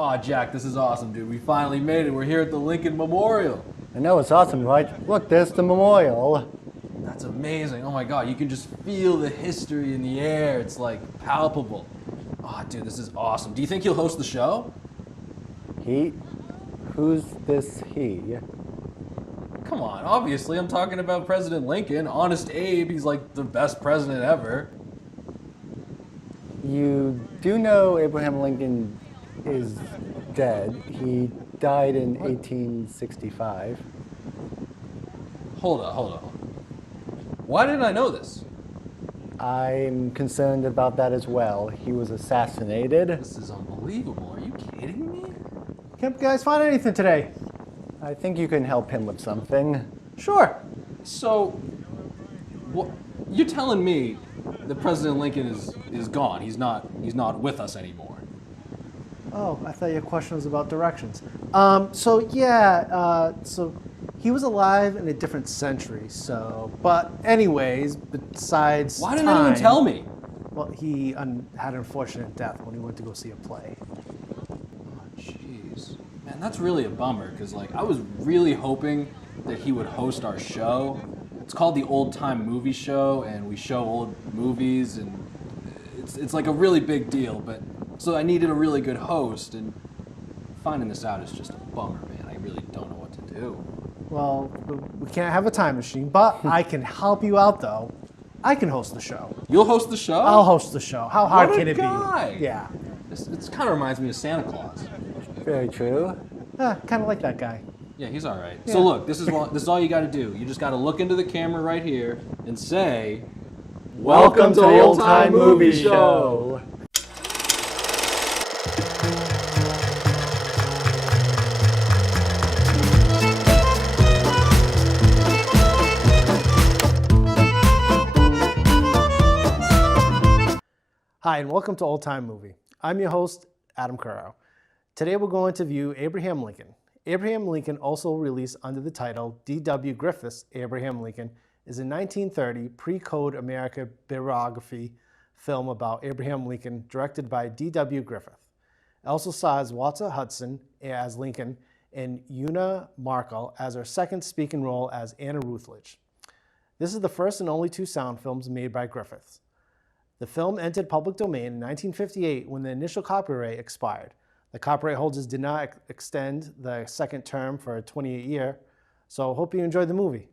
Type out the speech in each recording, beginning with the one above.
Oh, Jack, this is awesome, dude. We finally made it. We're here at the Lincoln Memorial. I know, it's awesome, right? Look, there's the memorial. That's amazing. Oh my God, you can just feel the history in the air. It's like palpable. Oh, dude, this is awesome. Do you think he'll host the show? He? Who's this he? Come on, obviously, I'm talking about President Lincoln. Honest Abe, he's like the best president ever. You do know Abraham Lincoln is dead. He died in 1865. Hold on. Why didn't I know this? I'm concerned about that as well. He was assassinated. This is unbelievable. Are you kidding me? Can't you guys find anything today? I think you can help him with something. Sure. So, what, you're telling me that President Lincoln is gone. He's not with us anymore. Oh, I thought your question was about directions. So he was alive in a different century. But anyways, besides Why didn't anyone tell me? Well, he had an unfortunate death when he went to go see a play. Oh, jeez. Man, that's really a bummer, because like I was really hoping that he would host our show. It's called the Old Time Movie Show, and we show old movies, and it's like a really big deal, but so I needed a really good host, and finding this out is just a bummer, man. I really don't know what to do. Well, we can't have a time machine, but I can help you out, though. I can host the show. You'll host the show? I'll host the show. How hard What a can it guy. be? Yeah. It kind of reminds me of Santa Claus. Very true. Kind of like that guy. Yeah, he's all right. Yeah. So look, this is all you got to do. You just got to look into the camera right here and say, Welcome to the Old Time Movie Show. Hi, and welcome to Old Time Movie. I'm your host, Adam Currow. Today we're going to view Abraham Lincoln. Abraham Lincoln, also released under the title D.W. Griffith's Abraham Lincoln, is a 1930 pre-Code America biography film about Abraham Lincoln, directed by D.W. Griffith. It also stars Walter Hudson as Lincoln and Una Markle as her second speaking role as Anna Rutledge. This is the first and only two sound films made by Griffith. The film entered public domain in 1958 when the initial copyright expired. The copyright holders did not extend the second term for a 28-year, so hope you enjoyed the movie.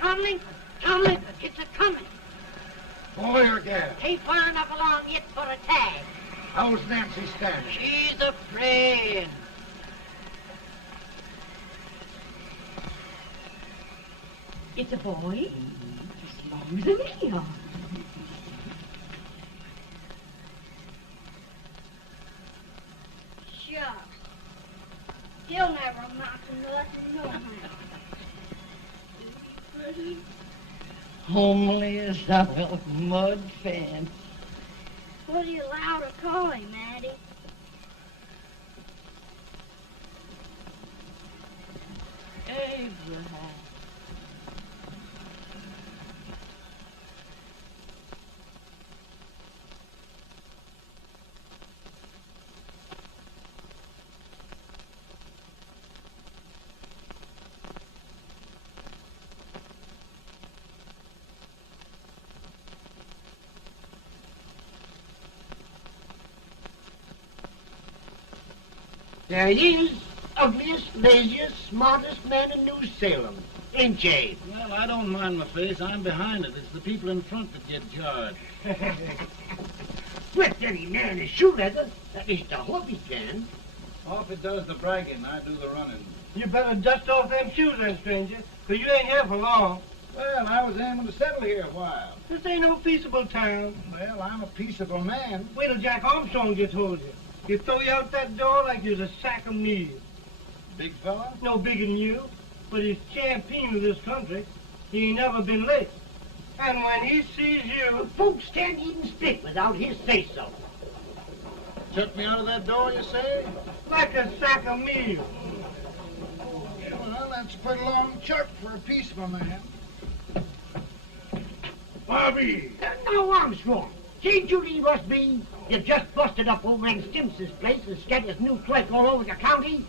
Tom Lincoln, it's a coming. Boy or gal? Ain't far enough along yet for a tag. How's Nancy standing? She's afraid. It's a boy? Just long Who's the Leon? Shucks. He'll never amount to nothing, no how. Homely as a mud fan. What are you allowed to call him, Addie? Abraham. There he is, ugliest, laziest, smartest man in New Salem, ain't ye? Well, I don't mind my face. I'm behind it. It's the people in front that get jarred. With any man is shoe leather, at least I hope he can. Off it does the bragging, I do the running. You better dust off them shoes then, stranger, 'cause you ain't here for long. Well, I was aiming to settle here a while. This ain't no peaceable town. Well, I'm a peaceable man. Wait till Jack Armstrong gets hold of you. He'll throw you out that door like you're a sack of meal. Big fella? No bigger than you, but he's champion of this country. He ain't never been late. And when he sees you... Folks can't even speak without his say-so. Took me out of that door, you say? like a sack of meal. Well, that's a pretty long chart for a peaceable man. Bobby! Now, Armstrong, see Judy must be. You've just busted up old man Stimson's place and scattered new clerk all over the county.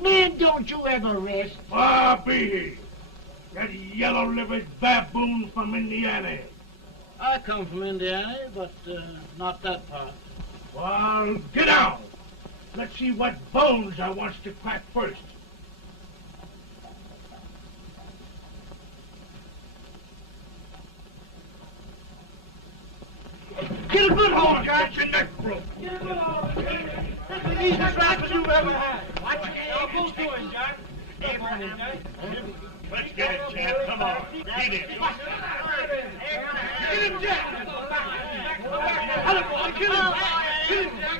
Man, don't you ever rest. Bobby! That yellow-livered baboon from Indiana. I come from Indiana, but not that part. Well, get out. Let's see what bones I wants to crack first. Get a good hold, Jack. Get your neck broke. Get a good hold. That's the easiest rifle you've ever had. Watch it, Now, go to it, Jack. Come on, Jack. Let's get it, Jack. Come on. Get it. Get him, Jack. Hello, boy. Kill him. Kill him, Jack.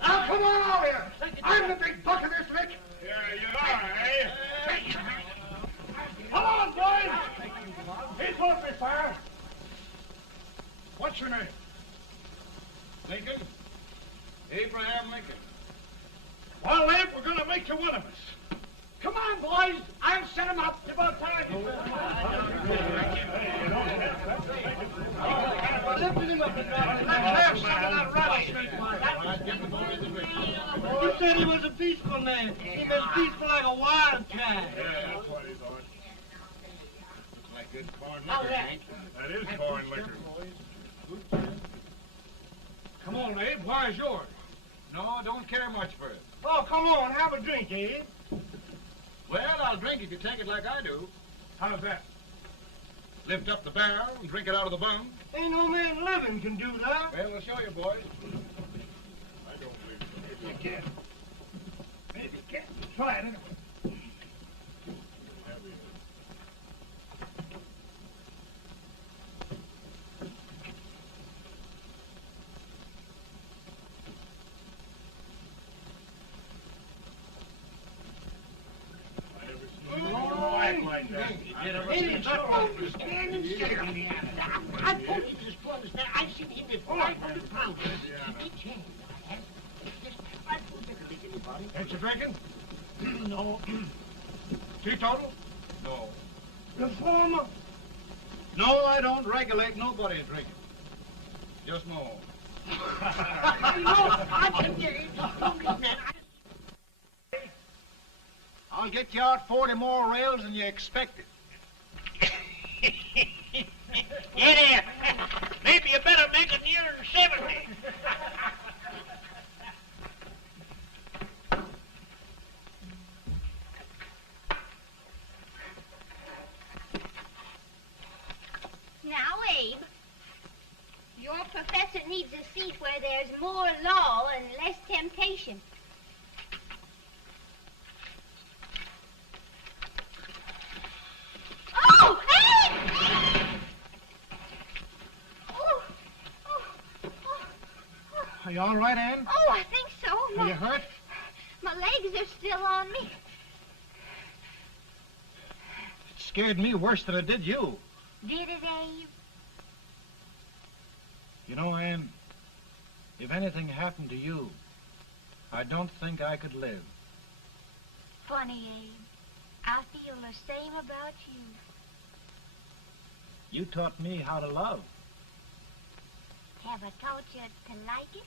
Now, come on over here. I'm the big buck of this lick. Yeah, you are, eh? Come on, boys. He's going to be fire. What's your name? Lincoln? Abraham Lincoln. Well, Abe, we're going to make you one of us. Come on, boys. I'll set him up. It's about time. Lifting him up, Let's have some of that rattlesnake. You said he was a peaceful man. He was peaceful like a wildcat. Yeah, that's what he thought. Looks like good corn liquor, Hank. That is corn liquor. Come on, Abe. Where's yours? No, don't care much for it. Oh, come on. Have a drink, Abe. Well, I'll drink if you take it like I do. How's that? Lift up the barrel and drink it out of the bung. Ain't no man living can do that. Well, we'll show you, boys. I don't believe so. Maybe you can. Maybe you can. Try it, anyway. Like that. Hey, don't stand and stare at me. I told you this to understand. I've seen him at 500 pounds. He changed. I don't think I anybody. Ain't you drinking? No. Teetotal? No. Reformer. No, I don't regulate nobody drinking. Just my own. I can get it. Man. I'll get you out 40 more rails than you expected. professor needs a seat where there's more law and less temptation. Oh, hey! Oh, oh, oh. Are you all right, Ann? Oh, I think so. Are you hurt? My legs are still on me. It scared me worse than it did you. Did it, Abe? You know, Ann, if anything happened to you, I don't think I could live. Funny, Abe. I feel the same about you. You taught me how to love. Have I taught you to like it?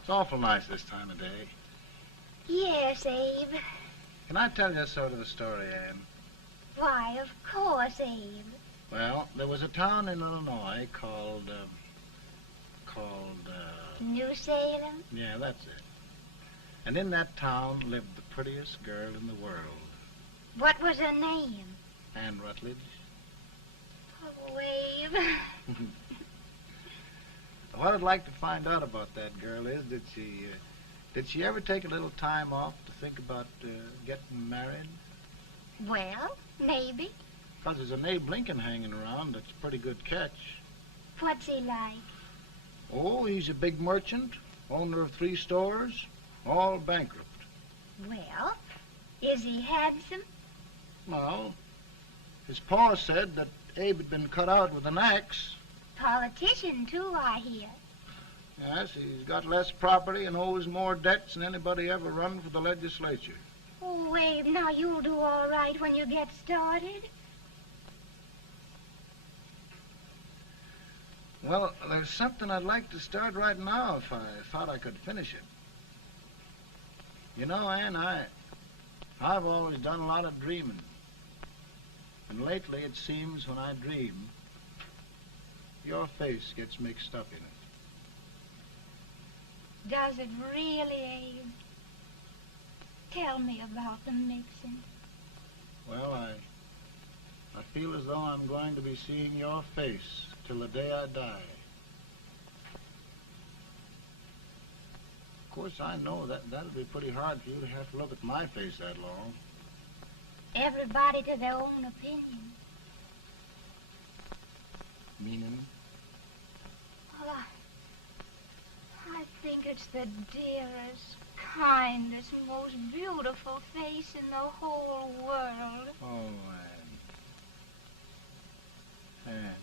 It's awful nice this time of day. Yes, Abe. Can I tell you a sort of a story, Ann? Why, of course, Abe. Well, there was a town in Illinois called, New Salem? yeah, that's it. And in that town lived the prettiest girl in the world, What was her name? Ann Rutledge. Oh, Abe. What I'd like to find out about that girl is, did she ever take a little time off to think about getting married? Well, maybe. Because there's an Abe Lincoln hanging around that's a pretty good catch. What's he like? Oh, he's a big merchant, owner of 3 stores, all bankrupt. Well, is he handsome? Well, his pa said that Abe had been cut out with an axe. Politician, too, I hear. Yes, he's got less property and owes more debts than anybody ever run for the legislature. Oh, Abe, now you'll do all right when you get started. Well, there's something I'd like to start right now if I thought I could finish it. You know, Ann, I've always done a lot of dreaming. And lately it seems when I dream, your face gets mixed up in it. Does it really, Abe? Tell me about the mixing. Well, I feel as though I'm going to be seeing your face till the day I die. Of course, I know that'll be pretty hard for you to have to look at my face that long. Everybody to their own opinion. Meaning? Well, I think it's the dearest, kindest, most beautiful face in the whole world. Oh, Ann. Ann.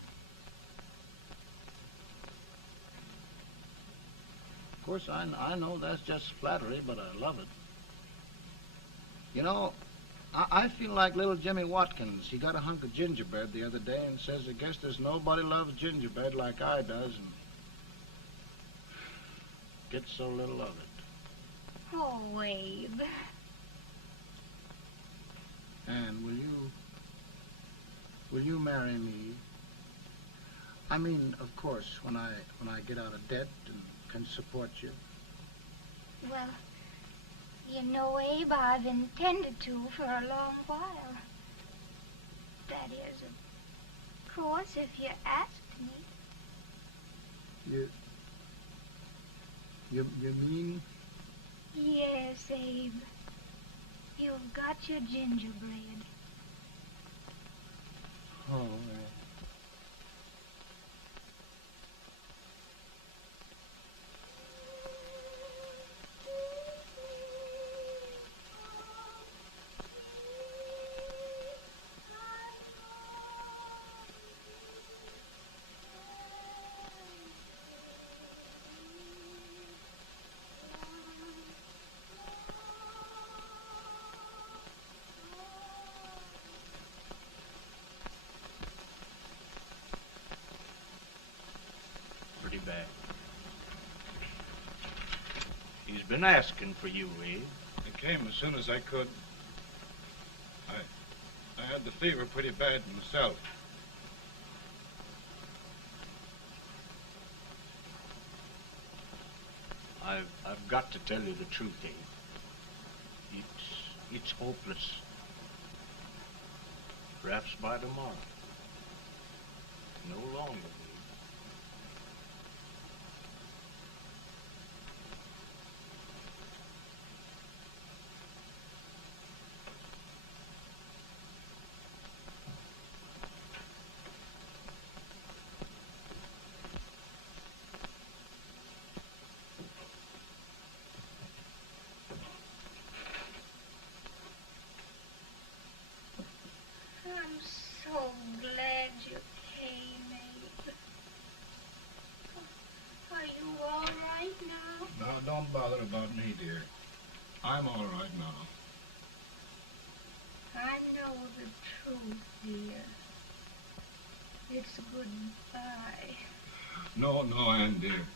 Of course, I know that's just flattery, but I love it. You know, I feel like little Jimmy Watkins. He got a hunk of gingerbread the other day and says, I guess there's nobody loves gingerbread like I does, and gets so little of it. Oh, Abe. Ann, will you marry me? I mean, of course, when I get out of debt and can support you. Well, you know, Abe, I've intended to for a long while. That is, of course, if you asked me. You mean? Yes, Abe. You've got your gingerbread. Oh, He's been asking for you, Abe. I came as soon as I could. I had the fever pretty bad myself. I've got to tell you the truth, Abe. It's hopeless. Perhaps by tomorrow. No longer, Abe. I'm so glad you came, Abe. Are you all right now? Now, don't bother about me, dear. I'm all right now. I know the truth, dear. It's goodbye. No, Ann, dear.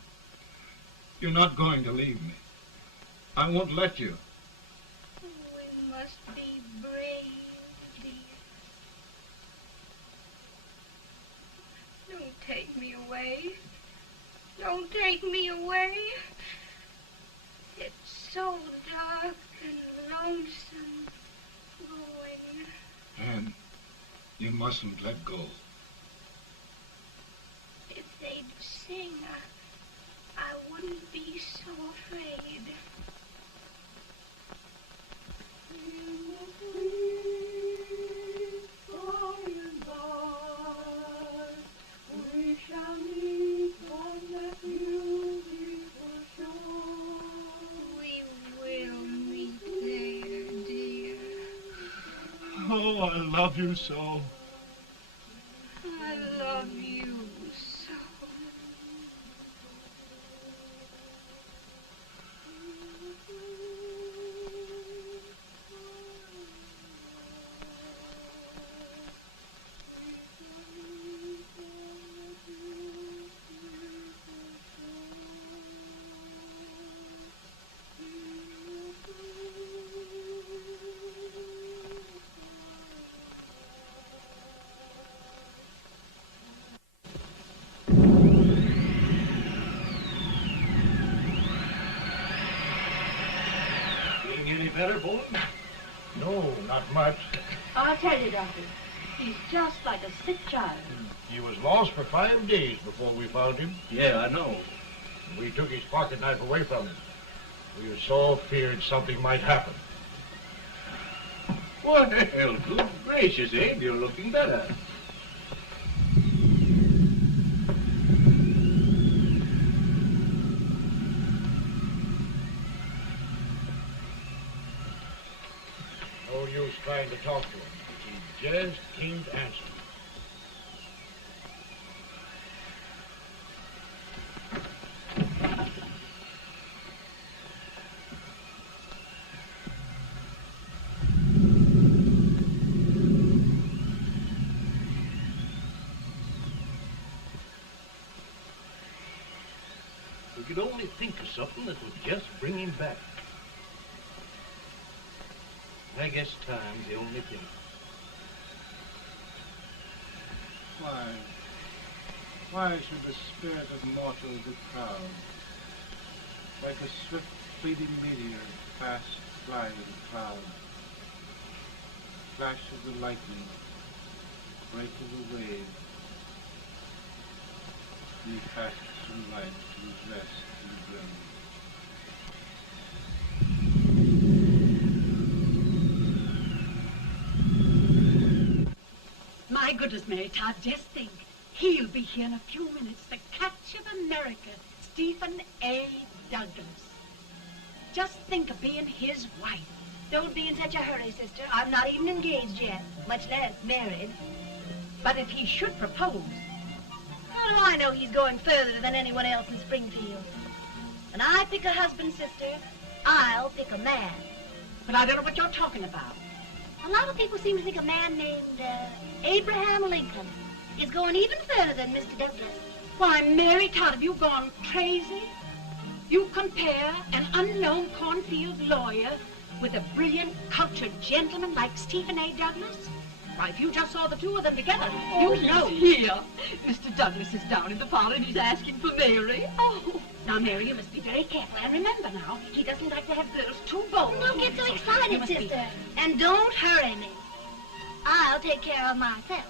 You're not going to leave me. I won't let you. We must be brave, dear. Don't take me away. Don't take me away. It's so dark and lonesome going. Ann, you mustn't let go. If they'd sing, I wouldn't be so afraid. We shall meet on that beautiful shore. We will meet there, dear. Oh, I love you so. I love you so. Any better, Bolton? No, not much. I'll tell you, Doctor. He's just like a sick child. He was lost for 5 days before we found him. Yeah, I know. We took his pocket knife away from him. We were so feared something might happen. Well, good gracious, Abe, you're looking better. No use trying to talk to him. He just can't answer. We could only think of something that would just bring him back. I guess time's the only thing. Why should the spirit of mortal be proud? Like a swift fleeting meteor, fast flying cloud. Flash of the lightning, break of the wave. He passes from life to his rest in the grave. My goodness, Mary Todd, just think. He'll be here in a few minutes. The Catch of America, Stephen A. Douglas. Just think of being his wife. Don't be in such a hurry, sister. I'm not even engaged yet, much less married. But if he should propose... How do I know he's going further than anyone else in Springfield? When I pick a husband, sister, I'll pick a man. But I don't know what you're talking about. A lot of people seem to think a man named Abraham Lincoln is going even further than Mr. Douglas. Why, Mary Todd, have you gone crazy? You compare an unknown cornfield lawyer with a brilliant, cultured gentleman like Stephen A. Douglas? Why, if you just saw the two of them together, you'd know. Here. Mr. Douglas is down in the parlor and he's asking for Mary. Oh. Now, Mary, you must be very careful. And remember now, he doesn't like to have girls too bold. Don't get so You excited, must be- sister. And don't hurry me. I'll take care of myself.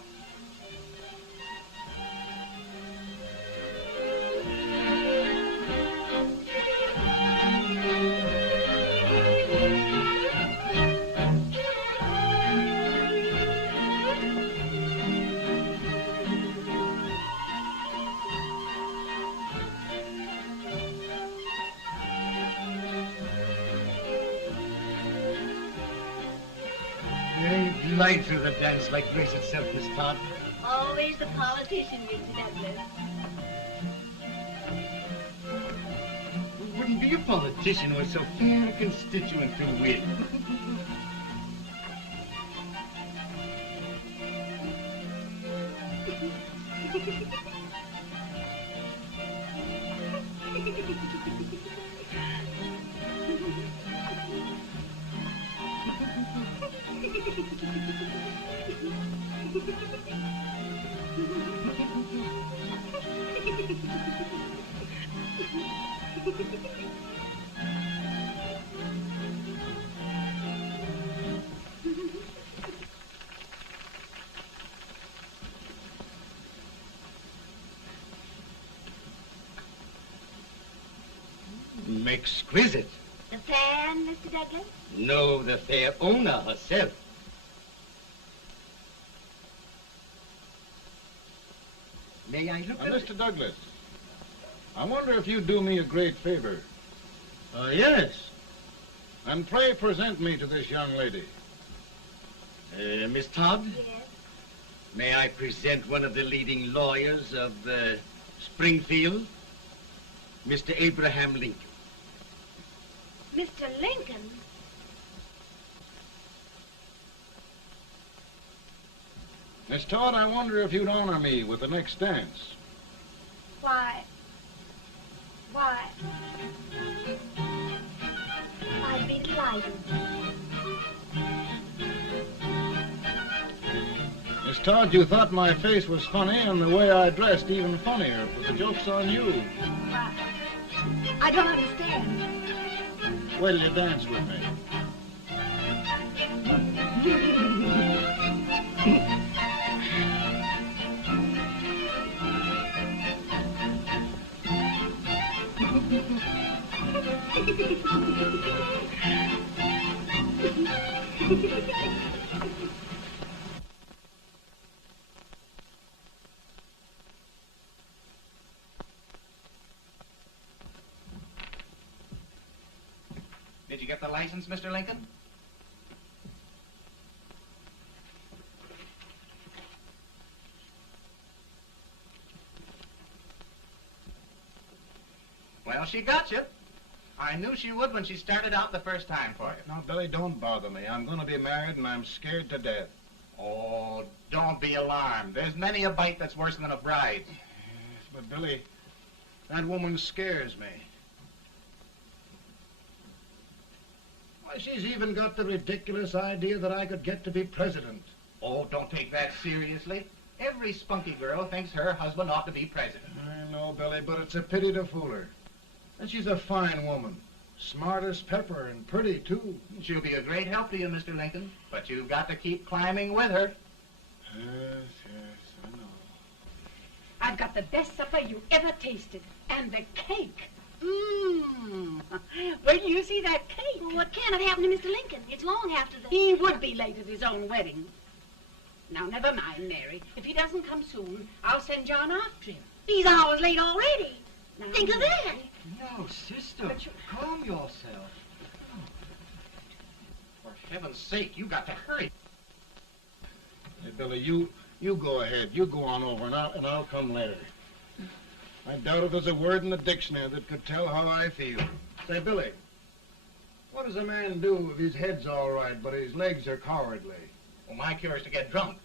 They glide through the dance like grace itself, Miss Todd. Always the politician, Mr. Douglas. Who wouldn't be a politician who was so fair a constituent to win? Exquisite. The fan, Mr. Douglas? No, the fair owner herself. May I look at Mr. Douglas, I wonder if you'd do me a great favor. Yes. And pray present me to this young lady. Miss Todd? Yes. May I present one of the leading lawyers of Springfield, Mr. Abraham Lincoln. Mr. Lincoln? Miss Todd, I wonder if you'd honor me with the next dance. Why? I'd be delighted. Miss Todd, you thought my face was funny and the way I dressed even funnier, but the joke's on you. Why? I don't understand. Will you dance with me? Did you get the license, Mr. Lincoln? Well, she got you. I knew she would when she started out the first time for you. Now, Billy, don't bother me. I'm going to be married and I'm scared to death. Oh, don't be alarmed. There's many a bite that's worse than a bride. But, Billy, that woman scares me. Why, she's even got the ridiculous idea that I could get to be president. Oh, don't take that seriously. Every spunky girl thinks her husband ought to be president. I know, Billy, but it's a pity to fool her. And she's a fine woman. Smart as pepper and pretty, too. She'll be a great help to you, Mr. Lincoln. But you've got to keep climbing with her. Yes, I know. I've got the best supper you ever tasted. And the cake. Mmm. Wait till you see that cake. Well, what can have happened to Mr. Lincoln? It's long after the... He would be late at his own wedding. Now, never mind, Mary. If he doesn't come soon, I'll send John after him. He's hours late already. Now, Think of that. No, sister. Calm yourself. For heaven's sake, you got to hurry. Hey, Billy, you go ahead. You go on over, and I'll come later. I doubt if there's a word in the dictionary that could tell how I feel. Say, Billy, what does a man do if his head's all right, but his legs are cowardly? Well, my cure is to get drunk.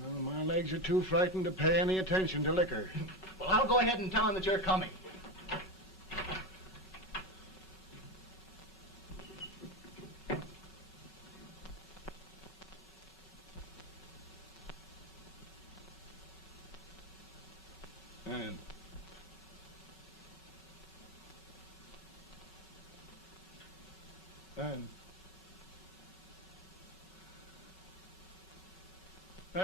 Well, my legs are too frightened to pay any attention to liquor. Well, I'll go ahead and tell him that you're coming. Ben. We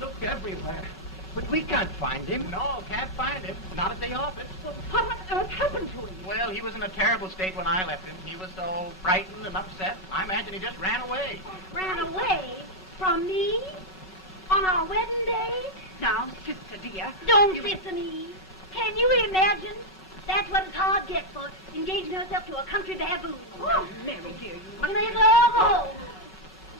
looked everywhere, but we can't find him. No, can't find him. Not at the office. Well, what on earth happened to him? Well, he was in a terrible state when I left him. He was so frightened and upset. I imagine he just ran away. Ran away from me on our wedding day? Now, sister dear. Don't sister me. Can you imagine? That's what his heart gets for engaging herself to a country baboon. Oh, Mary dear, You may as well all go home.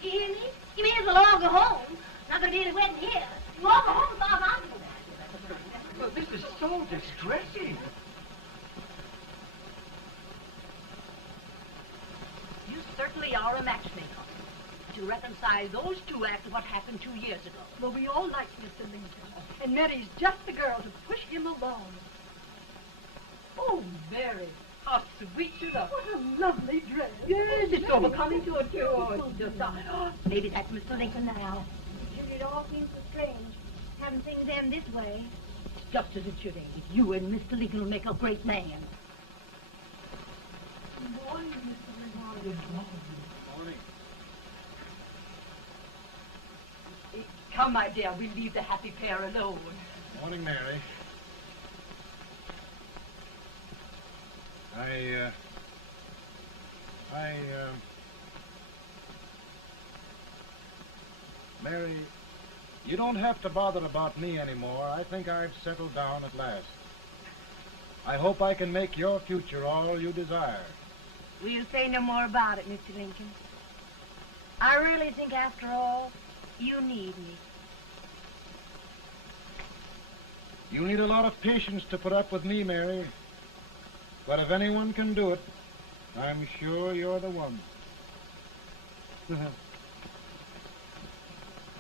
You hear me? You may as well all go home. Not gonna be any wedding here. You all go home as far as I'm concerned. Well, this is so distressing. You certainly are a matchmaker. To reconcile those two after what happened 2 years ago. Well, we all like Mr. Lincoln. And Mary's just the girl to push him along. Oh, Mary, how sweet you look. What a lovely dress. Yes, it's overcoming to it, too. Oh, it's just, maybe that's Mr. Lincoln now. It all seems so strange, having things end this way. Just as it should end. You and Mr. Lincoln will make a great man. Good morning, Mr. Lincoln. Morning. Come, my dear, we'll leave the happy pair alone. Morning, Mary. Mary, you don't have to bother about me anymore. I think I've settled down at last. I hope I can make your future all you desire. We'll say no more about it, Mr. Lincoln. I really think, after all, you need me. You need a lot of patience to put up with me, Mary. But if anyone can do it, I'm sure you're the one.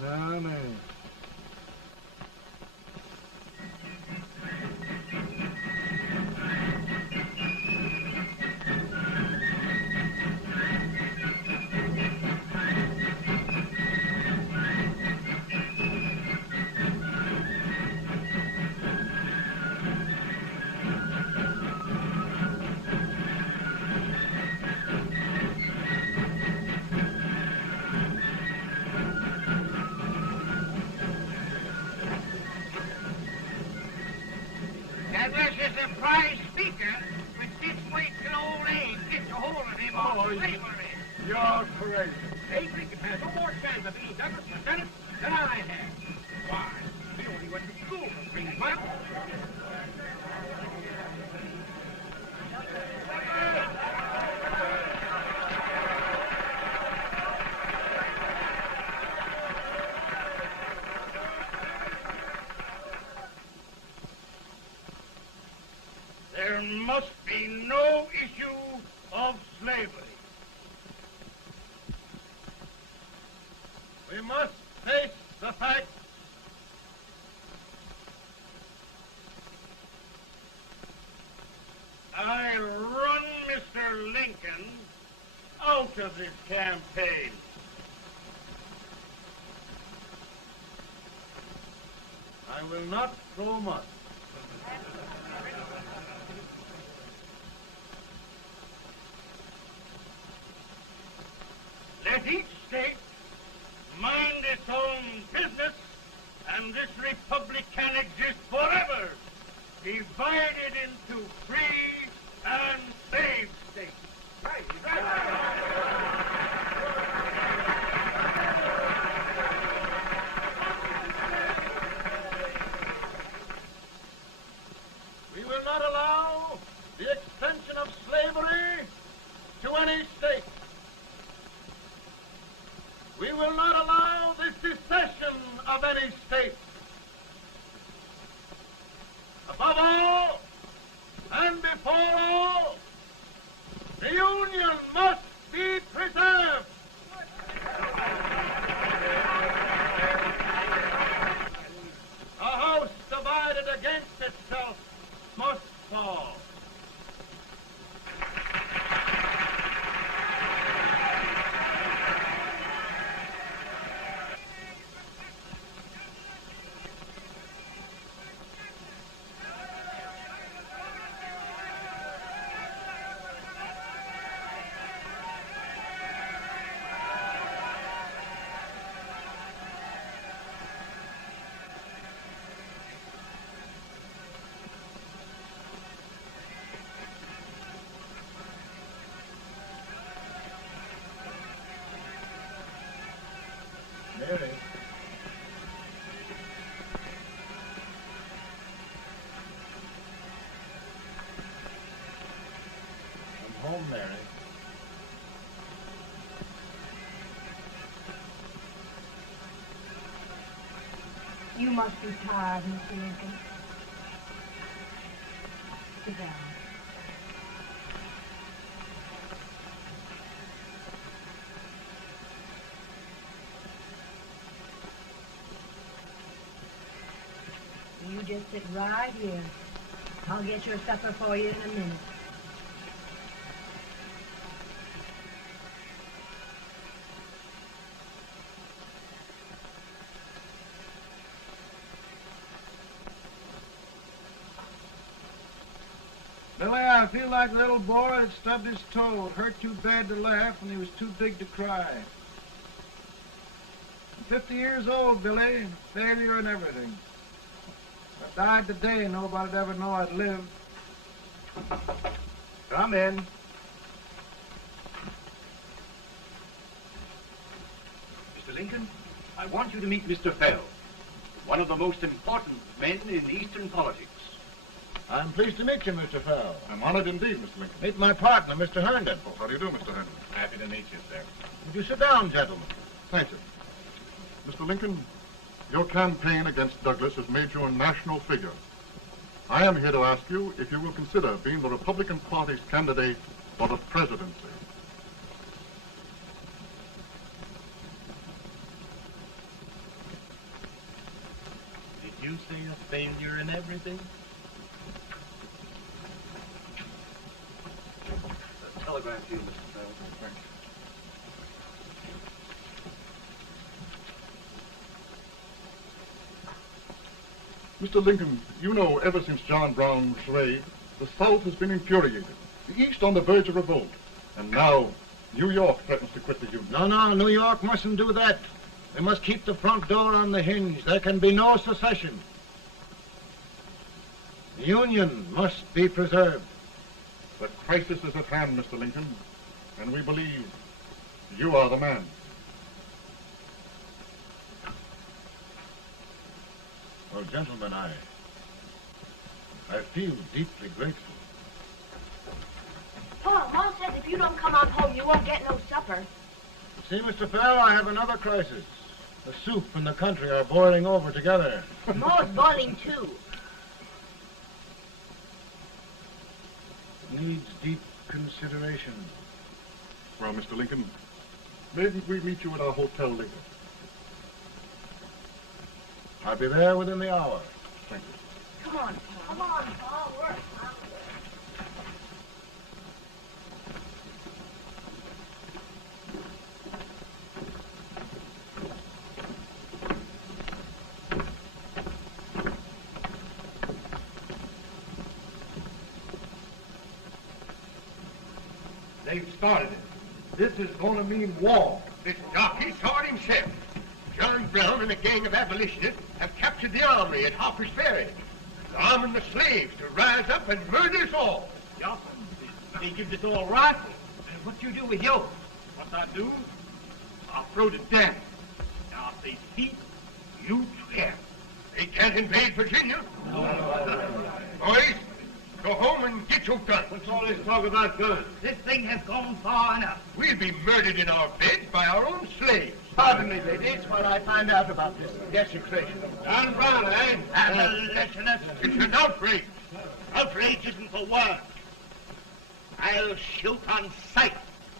Amen. That was a surprise speaker, but this way till old age gets a hold of him on slavery. You're crazy. Abe Lincoln has no more chance of being Douglas Lieutenant than I have. Why? He only went to school for 3 months. There must be no issue of slavery. We must face the fact I run Mr. Lincoln out of this campaign. I will not throw much. Let each state mind its own business, and this republic can exist forever, divided into free and slave states. Right, We will not allow the extension of slavery to any state. We will not allow the secession of any state. Above all, and before all, the Union must be preserved. must be tired, Mr. Lincoln. Sit down. You just sit right here. I'll get your supper for you in a minute. Billy, I feel like a little boy that stubbed his toe. It hurt too bad to laugh and he was too big to cry. I'm 50 years old, Billy. Failure and everything. If I died today, nobody'd ever know I'd lived. Come in. Mr. Lincoln, I want you to meet Mr. Fell, one of the most important men in Eastern politics. I'm pleased to meet you, Mr. Fell. I'm honored indeed, Mr. Lincoln. Meet my partner, Mr. Herndon. Oh, how do you do, Mr. Herndon? Happy to meet you, sir. Would you sit down, gentlemen? Thank you. Mr. Lincoln, your campaign against Douglas has made you a national figure. I am here to ask you if you will consider being the Republican Party's candidate for the presidency. Did you say a failure in everything? A telegram to you, Mr. Fell. Thank you. Mr. Lincoln, you know, ever since John Brown was slain, the South has been infuriated. The East on the verge of revolt. And now, New York threatens to quit the Union. No, New York mustn't do that. They must keep the front door on the hinge. There can be no secession. The Union must be preserved. The crisis is at hand, Mr. Lincoln, and we believe you are the man. Well, gentlemen, I feel deeply grateful. Paul, Ma says if you don't come on home, you won't get no supper. See, Mr. Fell, I have another crisis. The soup and the country are boiling over together. Ma's boiling too. It needs deep consideration. Well, Mr. Lincoln, maybe we meet you at our hotel later. I'll be there within the hour. Thank you. Come on, Paul. Come on, Paul. Work. They've started it. This is going to mean war. This jockey saw it himself. John Brown and a gang of abolitionists have captured the armory at Harper's Ferry. They're arming the slaves to rise up and murder us all. Yeah, they give us all rifles. And what you do with yours? What I do? I'll throw to death. Now, if they speak, you swear. They can't invade Virginia. Boys, go home and get your guns. What's all this talk about guns? This thing has gone far enough. We'll be murdered in our beds by our own slaves. Pardon me, ladies, while I find out about this desecration. John Brown, eh? Abolitionist. It's an outrage. Outrage isn't the word. I'll shoot on sight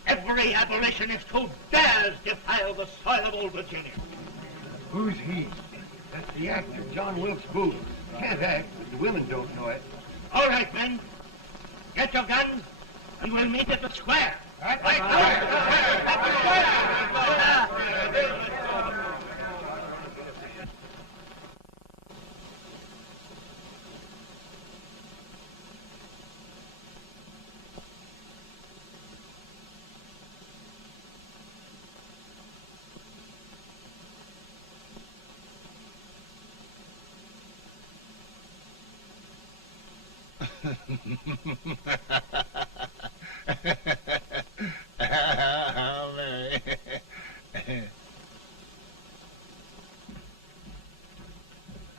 every abolitionist who dares defile the soil of old Virginia. Who's he? That's the actor, John Wilkes Booth. Can't act, but the women don't know it. All right, men. Get your guns, and we'll meet at the square. Right. At the square.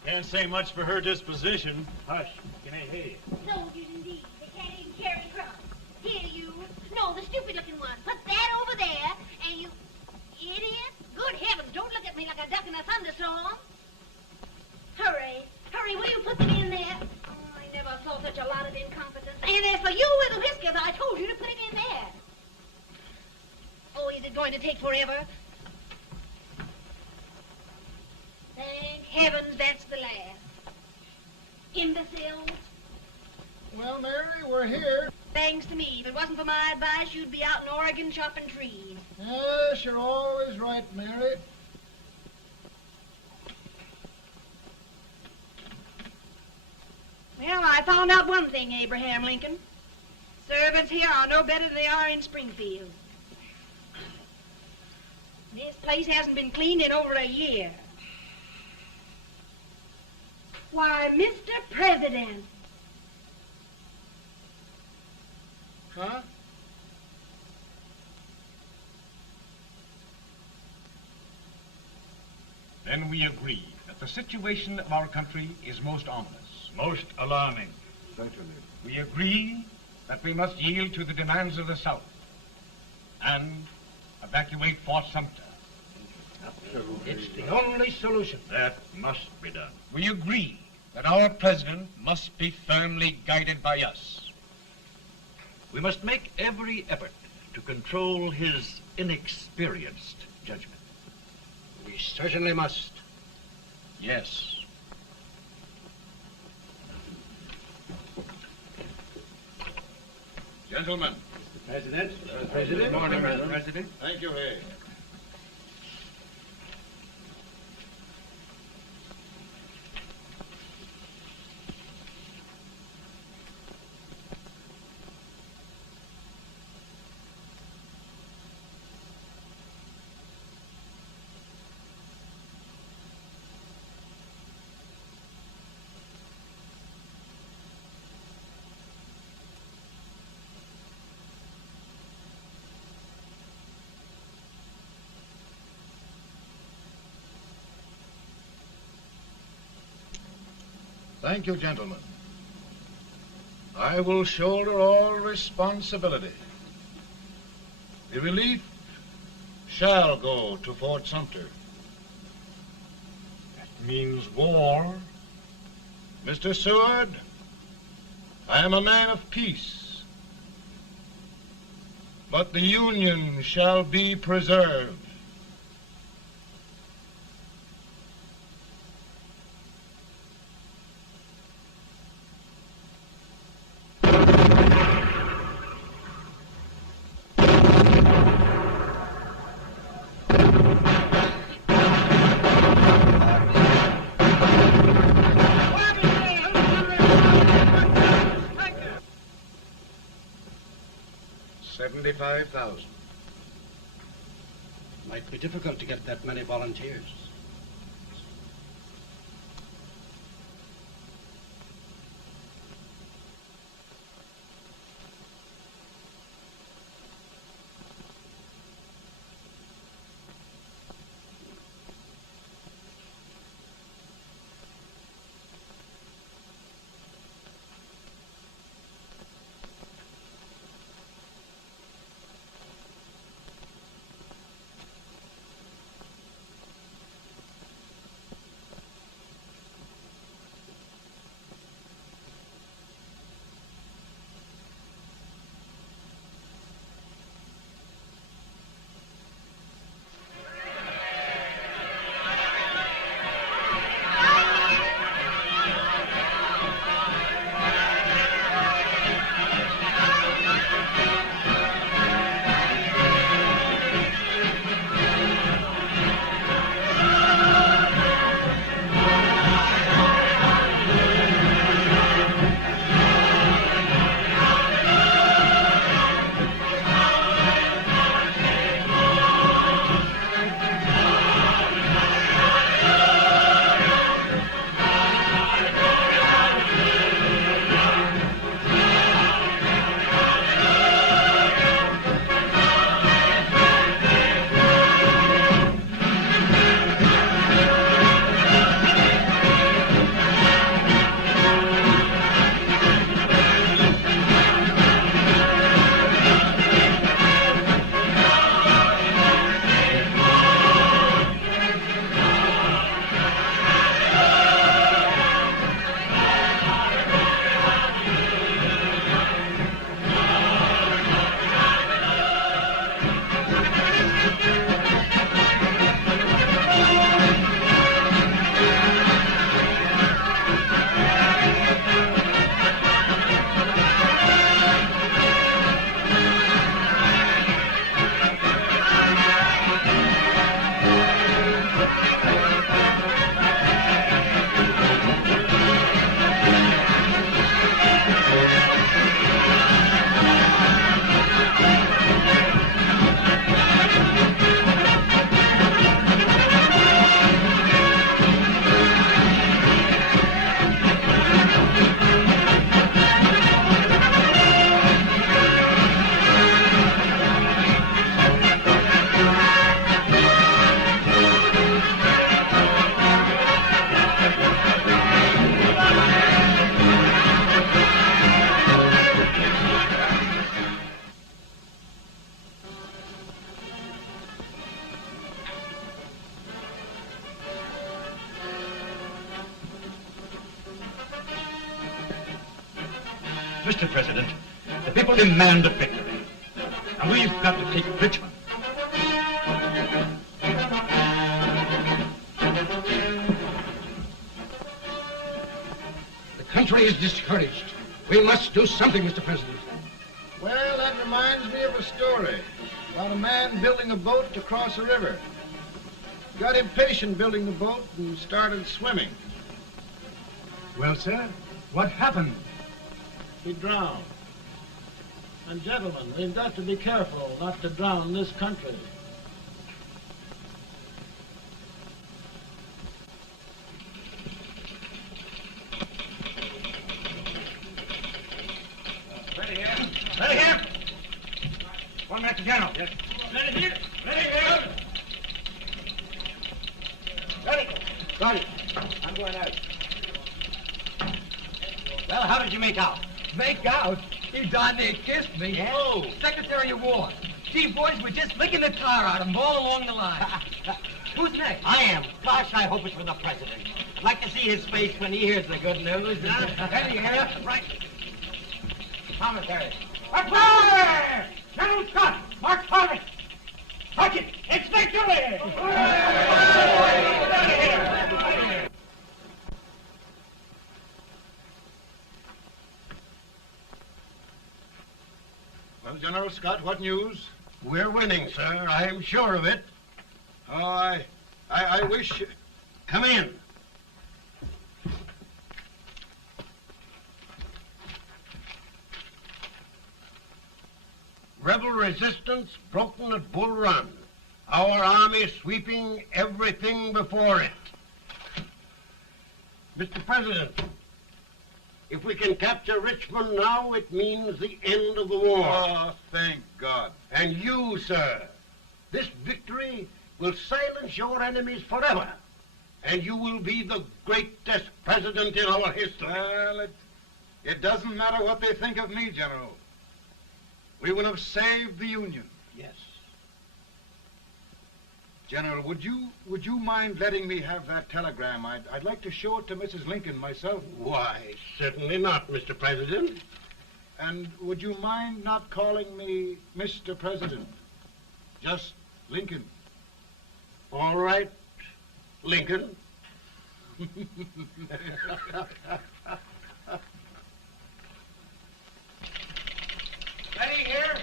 Can't say much for her disposition. Hush, can I hear you? Soldiers indeed. They can't even carry crumbs. Here, you. No, the stupid-looking one. Put that over there, and you... Idiot. Good heavens, don't look at me like a duck in a thunderstorm. you put them in there. Oh, I never saw such a lot of incompetence. And as for you with the whiskers, I told you to put it in there. Oh, is it going to take forever? Thank heavens that's the last. Imbeciles. Well, Mary, we're here. Thanks to me. If it wasn't for my advice, you'd be out in Oregon chopping trees. Yes, you're always right, Mary. Well, I found out one thing, Abraham Lincoln. Servants here are no better than they are in Springfield. This place hasn't been cleaned in over a year. Why, Mr. President. Huh? Then we agree that the situation of our country is most ominous, most alarming. Certainly. We agree that we must yield to the demands of the South and evacuate Fort Sumter. It's the only solution. That must be done. We agree that our president must be firmly guided by us. We must make every effort to control his inexperienced judgment. We certainly must. Yes. Gentlemen. President. Good morning, Mr. President. Thank you, Hay. Thank you, gentlemen. I will shoulder all responsibility. The relief shall go to Fort Sumter. That means war. Mr. Seward, I am a man of peace, but the Union shall be preserved. $75,000. Might be difficult to get that many volunteers. Mr. President, the people demand a victory. And we've got to take Richmond. The country is discouraged. We must do something, Mr. President. Well, that reminds me of a story about a man building a boat to cross a river. Got impatient building the boat and started swimming. Well, sir, what happened? He drowned. And gentlemen, we've got to be careful not to drown this country. Ready here. Ready here. One minute to General. Yes. Ready here. Ready here. Ready. Got it. I'm going out. Well, how did you make out? Make out? He darn near kissed me. Yeah? Oh, Secretary of War. Gee, boys, we're just licking the tar out of him all along the line. Who's next? I am. Gosh, I hope it's for the president. I'd like to see his face when he hears the good news. Ready here. Right. Commissary. Mark fire! General Scott! Mark fire! Sergeant, it's victory! Well, General Scott, what news? We're winning, sir. I am sure of it. Oh, I wish... Come in. Rebel resistance broken at Bull Run. Our army sweeping everything before it. Mr. President, if we can capture Richmond now, it means the end of the war. Oh, thank God. And you, sir, this victory will silence your enemies forever. And you will be the greatest president in our history. Well, it doesn't matter what they think of me, General. We will have saved the Union. Yes. General, would you mind letting me have that telegram? I'd like to show it to Mrs. Lincoln myself. Why, certainly not, Mr. President. And would you mind not calling me Mr. President? Just Lincoln. All right, Lincoln. Ready here.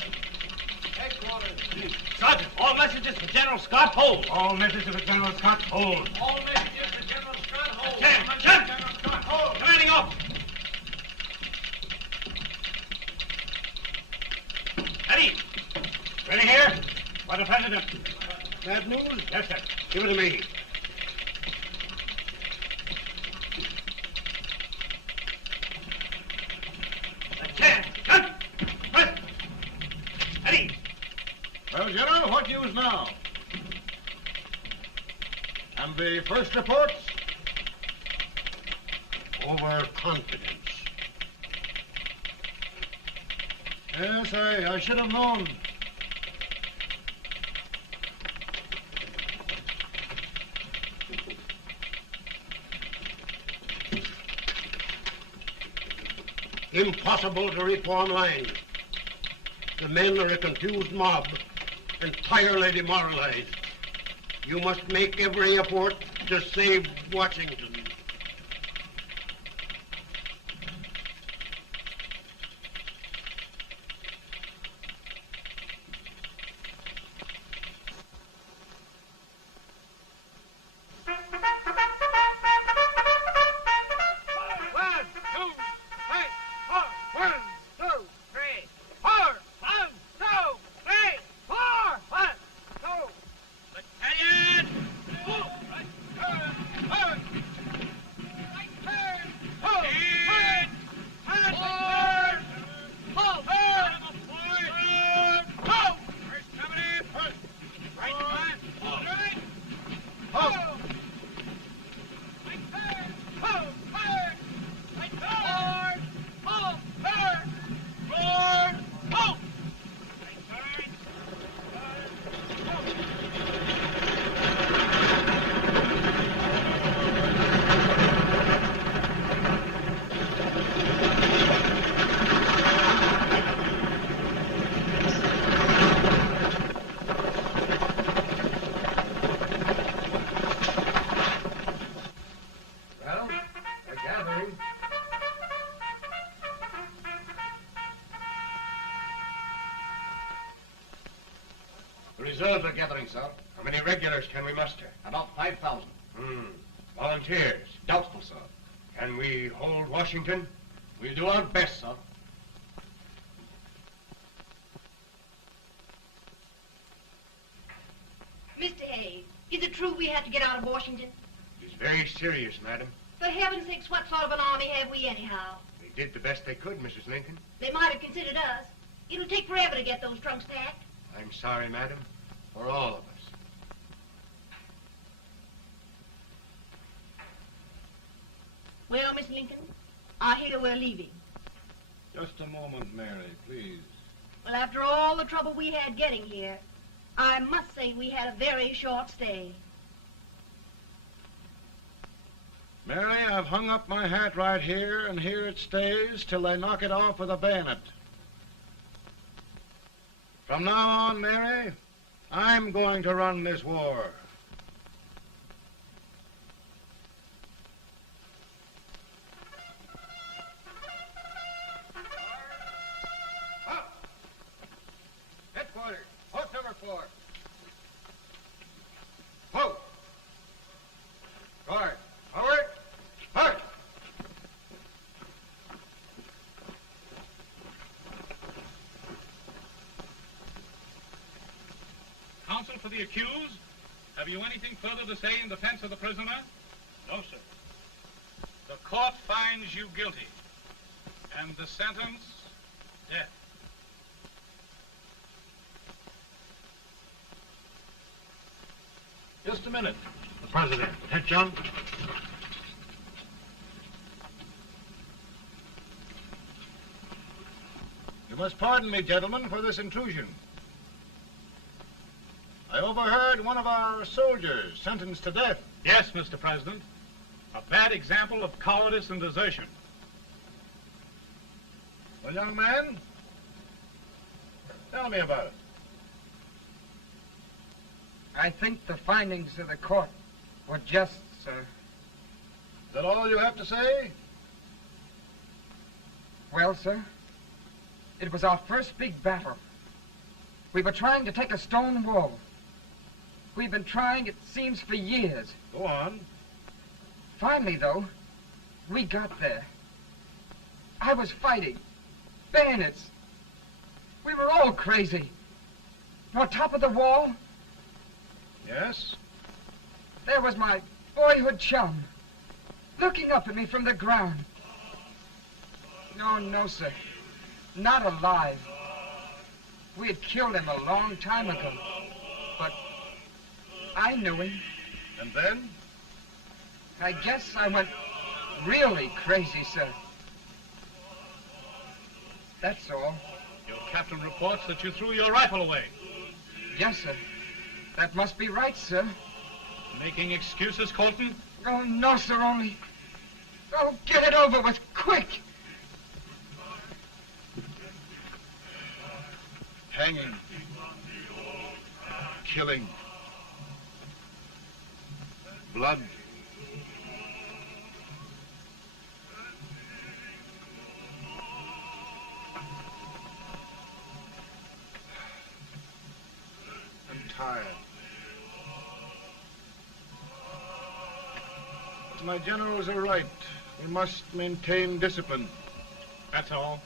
Headquarters. Sergeant, all messages for General Scott, hold. All messages for General Scott, hold. All messages for General Scott, hold. General Scott, hold. Commanding officer. Ready. Ready here. For the President. Bad news? Yes, sir. Give it to me. Ready. Well, General, what news now? And the first reports? Overconfidence. Yes, I should have known. Impossible to reform lines. The men are a confused mob, entirely demoralized. You must make every effort to save Washington. reserves are gathering, sir. How many regulars can we muster? About 5,000. Volunteers? Doubtful, sir. Can we hold Washington? We'll do our best, sir. Mr. A, is it true we have to get out of Washington? It's very serious, madam. For heaven's sakes, what sort of an army have we anyhow? They did the best they could, Mrs. Lincoln. They might have considered us. It'll take forever to get those trunks packed. I'm sorry, madam, for all of us. Well, Miss Lincoln, I hear we're leaving. Just a moment, Mary, please. Well, after all the trouble we had getting here, I must say we had a very short stay. Mary, I've hung up my hat right here, and here it stays till they knock it off with a bayonet. From now on, Mary, I'm going to run this war. Headquarters, post number 4. Whoa! Guard, forward, march! Counsel for the accused, have you anything further to say in defense of the prisoner? No, sir. The court finds you guilty, and the sentence, death. Just a minute. The President. Attention. You must pardon me, gentlemen, for this intrusion. I overheard one of our soldiers sentenced to death. Yes, Mr. President. A bad example of cowardice and desertion. Well, young man, tell me about it. I think the findings of the court were just, sir. Is that all you have to say? Well, sir, it was our first big battle. We were trying to take a stone wall. We've been trying, it seems, for years. Go on. Finally, though, we got there. I was fighting. Bayonets. We were all crazy. On top of the wall, Yes? there was my boyhood chum, looking up at me from the ground. No, no, sir. Not alive. We had killed him a long time ago. But I knew him. And then? I guess I went really crazy, sir. That's all. Your captain reports that you threw your rifle away. Yes, sir. That must be right, sir. Making excuses, Colton? Oh, no, sir, only... Oh, get it over with, quick! Hanging. Killing. Blood. I'm tired. But my generals are right. We must maintain discipline. That's all.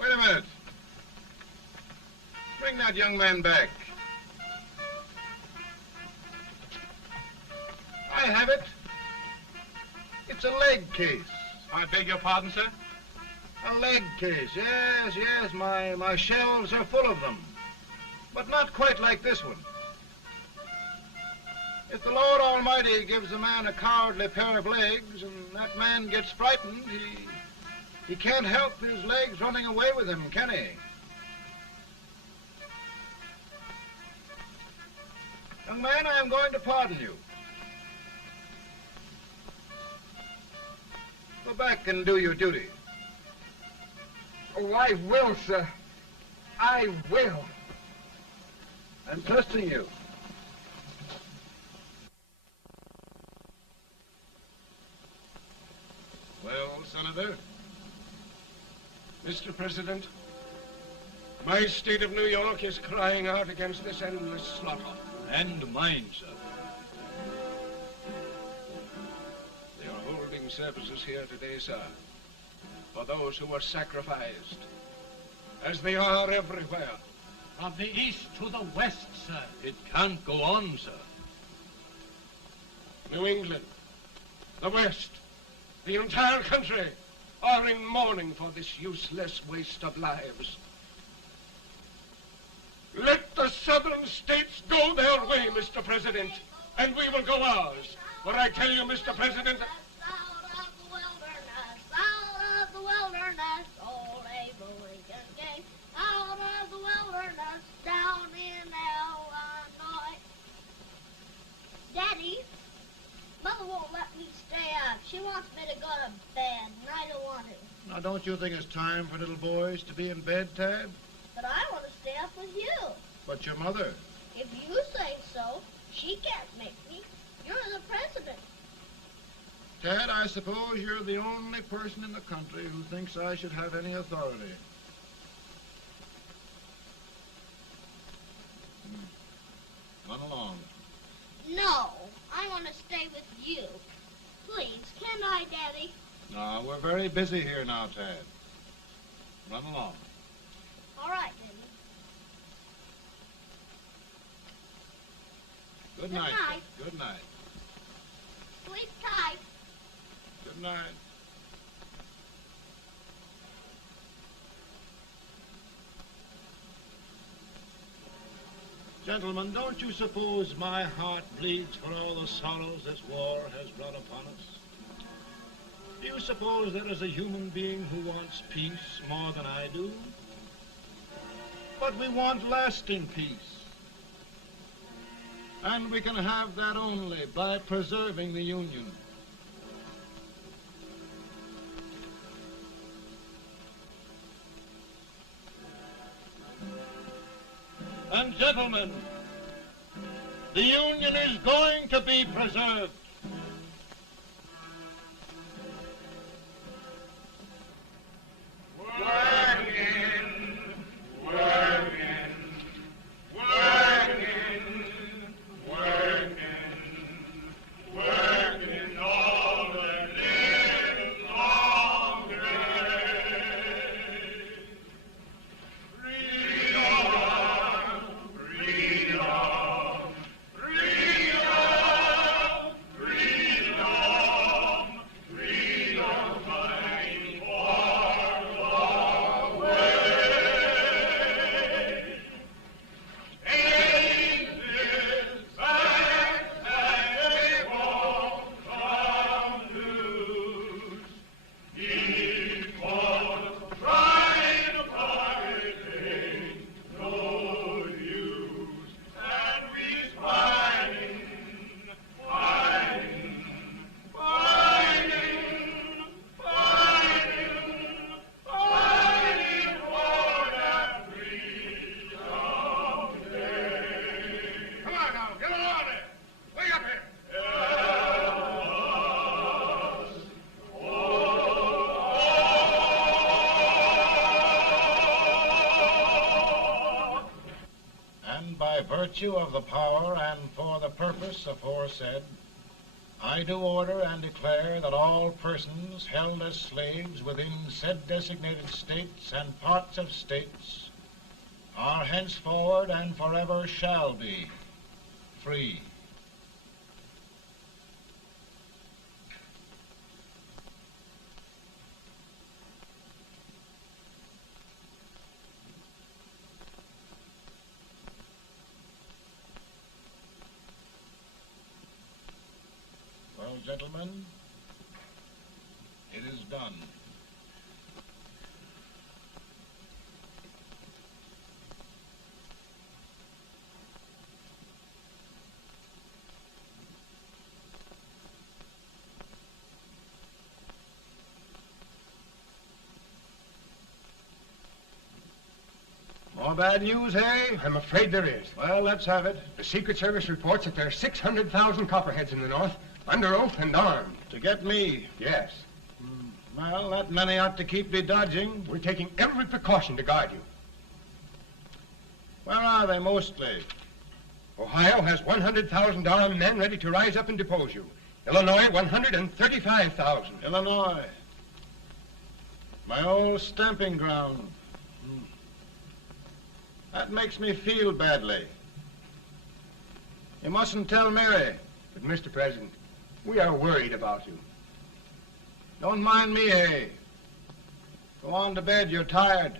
Wait a minute. Bring that young man back. I have it. It's a leg case. I beg your pardon, sir? A leg case, yes, yes. My shelves are full of them. But not quite like this one. If the Lord Almighty gives a man a cowardly pair of legs and that man gets frightened, he can't help his legs running away with him, can he? Young man, I am going to pardon you. Go back and do your duty. Oh, I will, sir. I will. I'm trusting you. Well, Senator? Mr. President, My state of New York is crying out against this endless slaughter. And mine, sir. They are holding services here today, sir, for those who were sacrificed, as they are everywhere. From the east to the west, sir. It can't go on, sir. New England, the West, the entire country are in mourning for this useless waste of lives. Let the southern states go their way, Mr. President, and we will go ours. For I tell you, Mr. President, Out of the wilderness, old Abraham Lincoln came. Out of the wilderness, down in Illinois. Daddy, Mother won't let me stay up. She wants me to go to bed, and I don't want to. Now, don't you think it's time for little boys to be in bed, Tad? But I want to stay up with you. But your mother. If you say so, she can't make me. You're the president. Tad, I suppose you're the only person in the country who thinks I should have any authority. Run along. No, I want to stay with you. Please, can I, Daddy? No, we're very busy here now, Tad. Run along. All right, Daddy. Good night. Good night. Good night. Sleep tight. Good night. Gentlemen, don't you suppose my heart bleeds for all the sorrows this war has brought upon us? Do you suppose there is a human being who wants peace more than I do? But we want lasting peace. And we can have that only by preserving the Union. And gentlemen, the Union is going to be preserved. Virtue of the power and for the purpose aforesaid, I do order and declare that all persons held as slaves within said designated states and parts of states are henceforward and forever shall be free. Well, gentlemen, it is done. More bad news, eh? I'm afraid there is. Well, let's have it. The Secret Service reports that there are 600,000 copperheads in the north, under oath and armed. To get me? Yes. Well, that many ought to keep me dodging. We're taking every precaution to guard you. Where are they mostly? Ohio has $100,000 men ready to rise up and depose you. Illinois, 135,000. Illinois. My old stamping ground. That makes me feel badly. You mustn't tell Mary. But, Mr. President, we are worried about you. Don't mind me, Hay. Go on to bed, you're tired.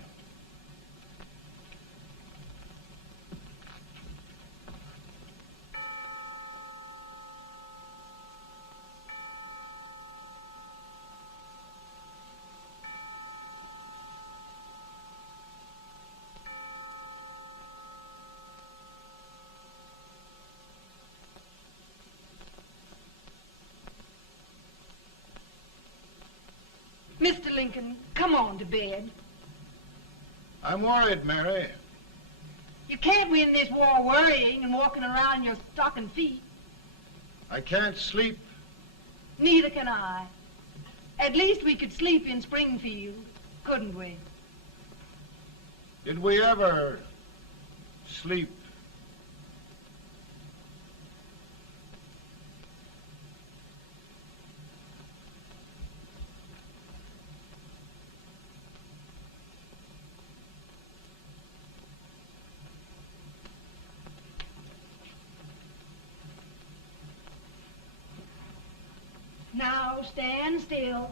Mr. Lincoln, come on to bed. I'm worried, Mary. You can't win this war worrying and walking around in your stocking feet. I can't sleep. Neither can I. At least we could sleep in Springfield, couldn't we? Did we ever sleep? Now stand still.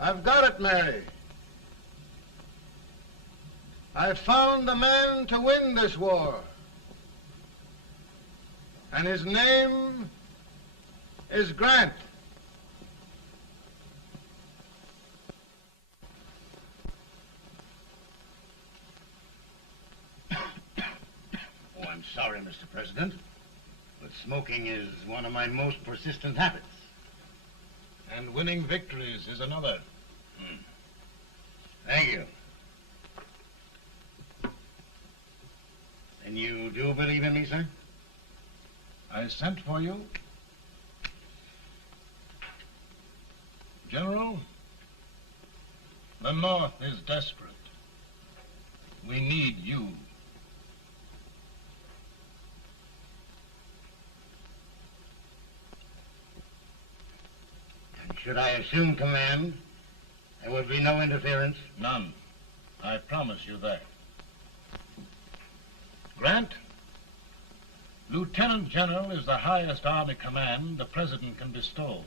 I've got it, Mary. I've found the man to win this war. And his name is Grant. Oh, I'm sorry, Mr. President, but smoking is one of my most persistent habits. And winning victories is another. Thank you. And you do believe in me, sir? I sent for you. General, the North is desperate. We need you. And should I assume command, there would be no interference? None. I promise you that. Grant, Lieutenant General is the highest Army command the President can bestow.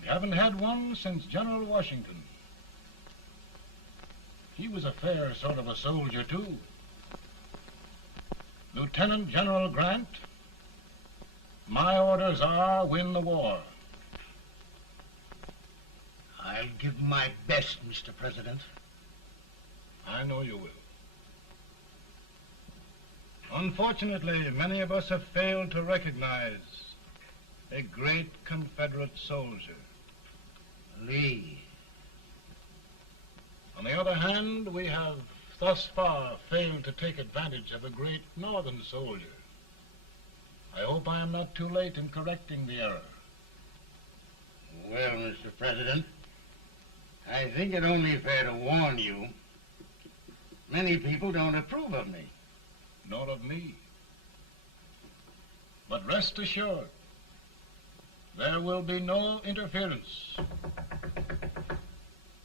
We haven't had one since General Washington. He was a fair sort of a soldier, too. Lieutenant General Grant, my orders are win the war. I'll give my best, Mr. President. I know you will. Unfortunately, many of us have failed to recognize a great Confederate soldier, Lee. On the other hand, we have thus far failed to take advantage of a great Northern soldier. I hope I am not too late in correcting the error. Well, Mr. President, I think it only fair to warn you. Many people don't approve of me. Nor of me. But rest assured, there will be no interference,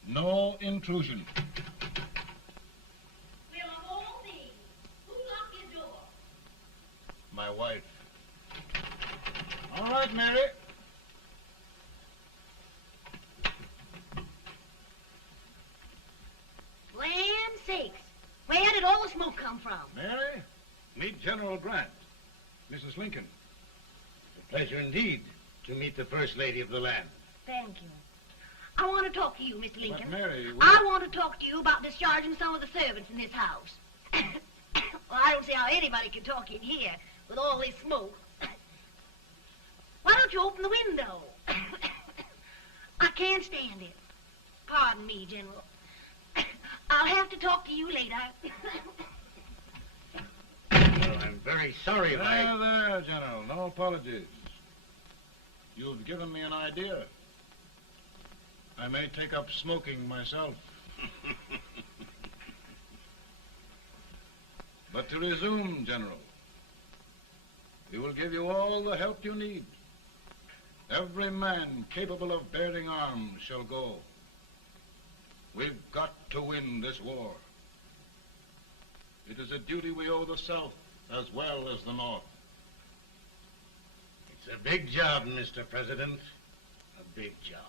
no intrusion. Well, of all things, who locked your door? My wife. All right, Mary. Land sakes. Where did all the smoke come from? Mary, meet General Grant, Mrs. Lincoln. A pleasure indeed to meet the First Lady of the land. Thank you. I want to talk to you, Mr. Lincoln. But Mary, I want to talk to you about discharging some of the servants in this house. Well, I don't see how anybody can talk in here with all this smoke. Why don't you open the window? I can't stand it. Pardon me, General. I'll have to talk to you later. Well, I'm very sorry if There, General. No apologies. You've given me an idea. I may take up smoking myself. But to resume, General, we will give you all the help you need. Every man capable of bearing arms shall go. We've got to win this war. It is a duty we owe the South as well as the North. It's a big job, Mr. President. A big job.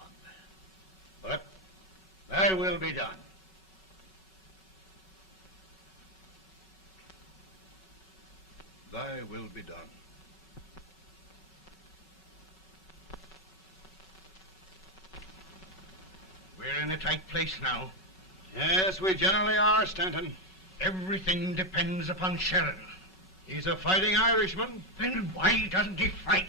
But thy will be done. Thy will be done. We're in a tight place now. Yes, we generally are, Stanton. Everything depends upon Sheridan. He's a fighting Irishman. Then why doesn't he fight?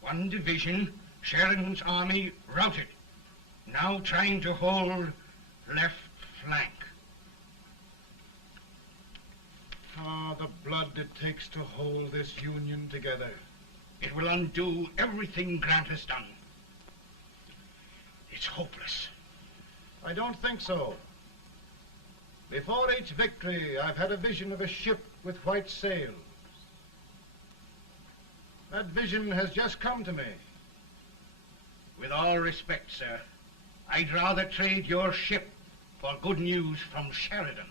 One division, Sheridan's army, routed. Now trying to hold left flank. Ah, the blood it takes to hold this Union together. It will undo everything Grant has done. It's hopeless. I don't think so. Before each victory, I've had a vision of a ship with white sails. That vision has just come to me. With all respect, sir, I'd rather trade your ship for good news from Sheridan.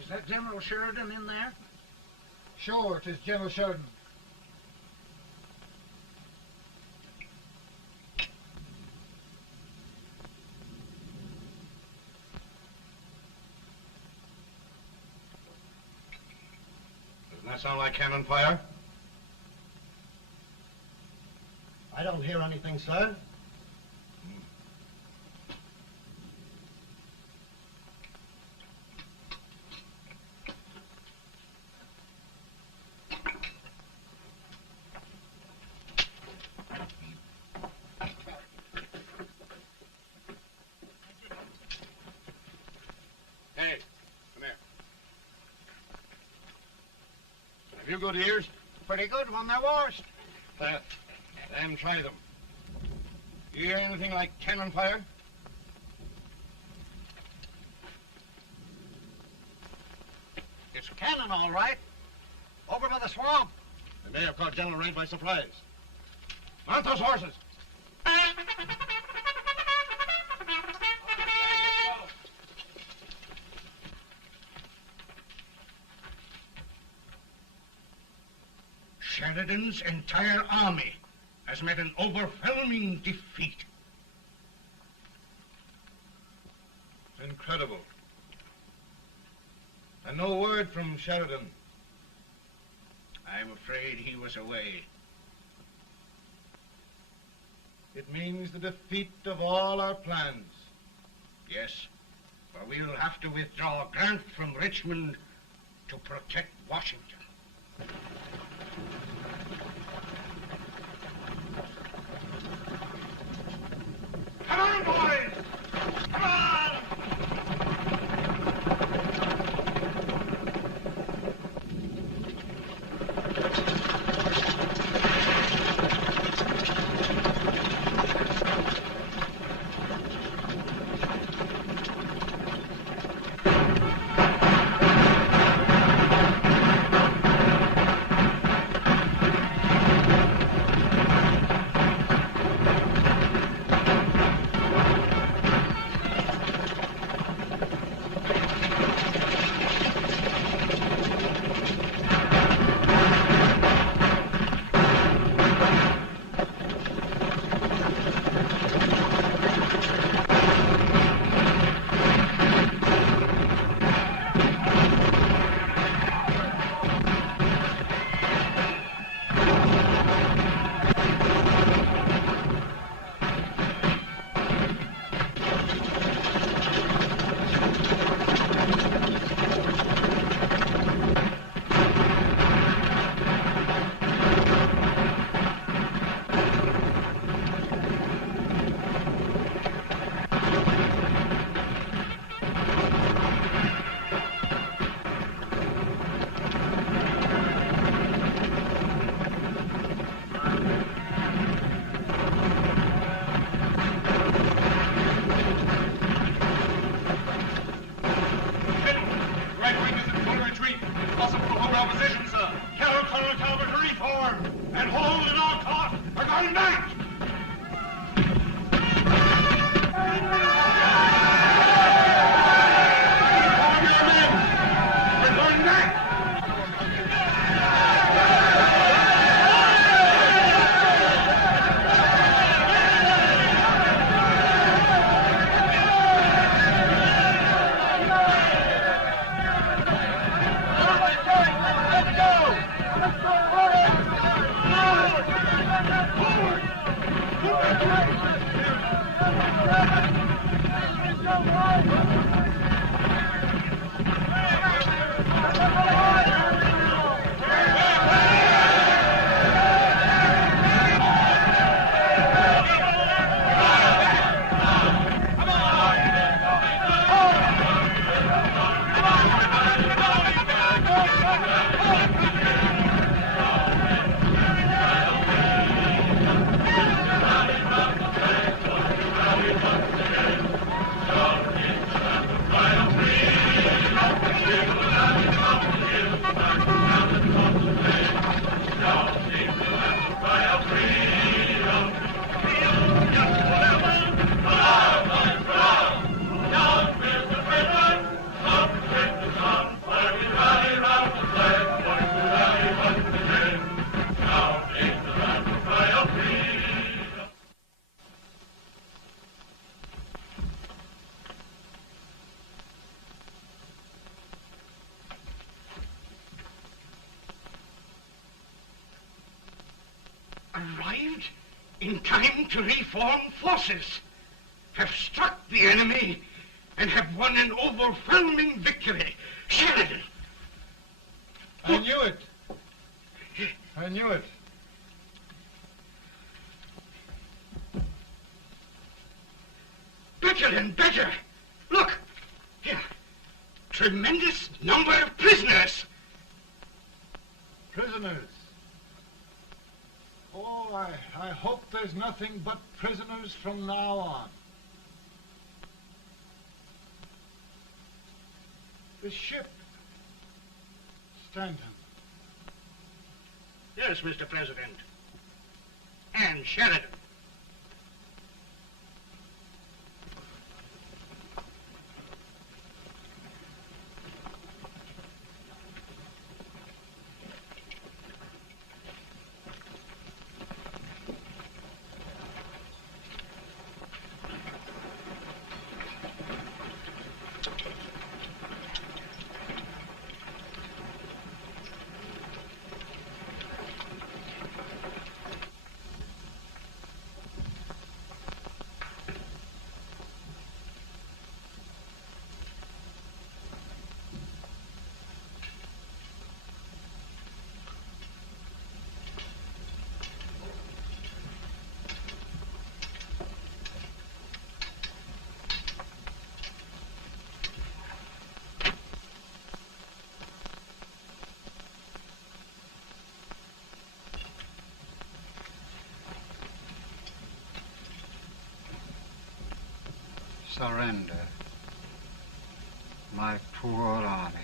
Is that General Sheridan in there? Sure, it is General Sheridan. Doesn't that sound like cannon fire? I don't hear anything, sir. Hey, come here. Have you good ears? Pretty good when they're washed. Then try them. You hear anything like cannon fire? It's cannon, all right. Over by the swamp. They may have caught General Range by surprise. Mount those horses! Sheridan's entire army has met an overwhelming defeat. It's incredible. And no word from Sheridan. I'm afraid he was away. It means the defeat of all our plans. Yes, for we'll have to withdraw Grant from Richmond to protect Washington. Come on, boys! Come on! Arrived in time to reform forces, have struck the enemy, and have won an overwhelming victory. Sheridan! I knew it. I knew it. Better and better. Look, here. Tremendous number of prisoners. Prisoners. Oh, I hope there's nothing but prisoners from now on. The ship. Stanton. Yes, Mr. President. And Sheridan. Surrender. My poor army.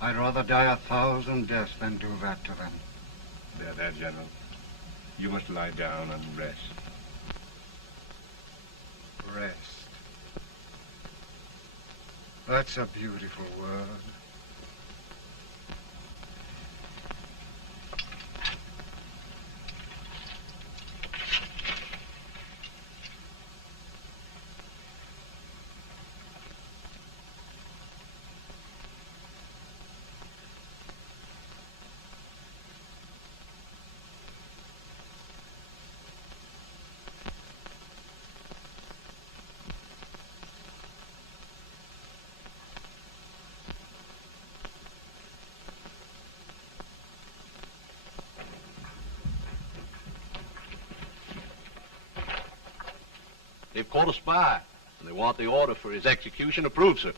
I'd rather die 1,000 deaths than do that to them. There, General. You must lie down and rest. Rest. That's a beautiful word. They've caught a spy, and they want the order for his execution approved, sir.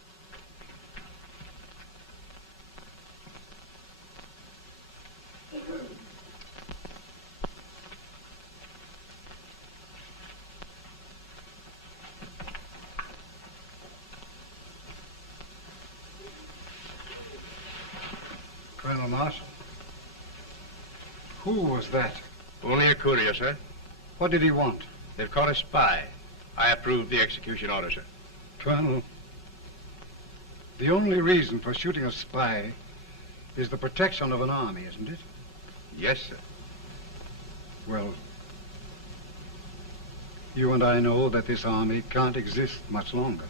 Colonel Marshall. Who was that? Only a courier, sir. What did he want? They've caught a spy. I approve the execution order, sir. Colonel, the only reason for shooting a spy is the protection of an army, isn't it? Yes, sir. Well, you and I know that this army can't exist much longer.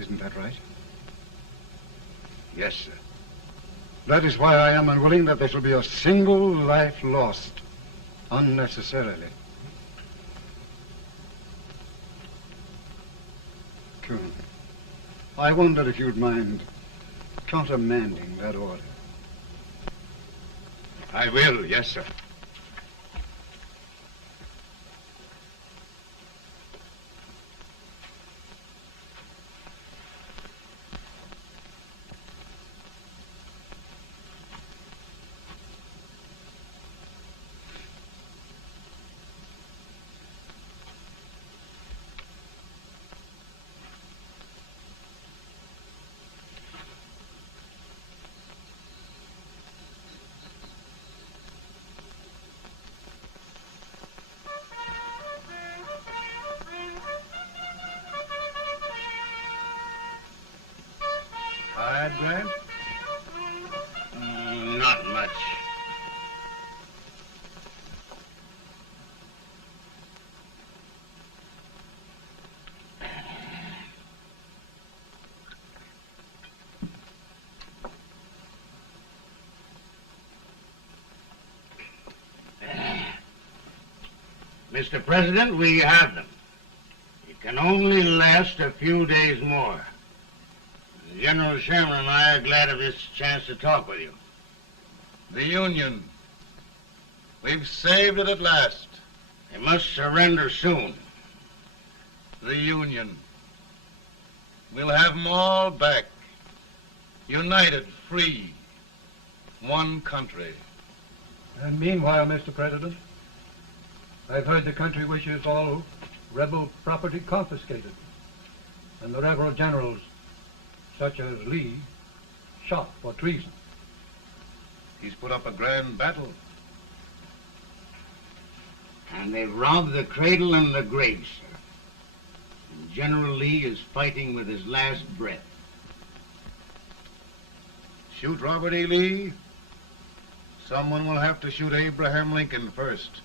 Isn't that right? Yes, sir. That is why I am unwilling that there shall be a single life lost unnecessarily. Colonel, I wonder if you'd mind countermanding that order. I will, yes, sir. Tired, Grant? Not much. Mr. President, we have them. It can only last a few days more. General Sherman and I are glad of this chance to talk with you. The Union. We've saved it at last. They must surrender soon. The Union. We'll have them all back. United, free. One country. And meanwhile, Mr. President, I've heard the country wishes all rebel property confiscated, and the rebel generals, such as Lee, shot for treason. He's put up a grand battle. And they've robbed the cradle and the grave, sir. And General Lee is fighting with his last breath. Shoot Robert E. Lee? Someone will have to shoot Abraham Lincoln first.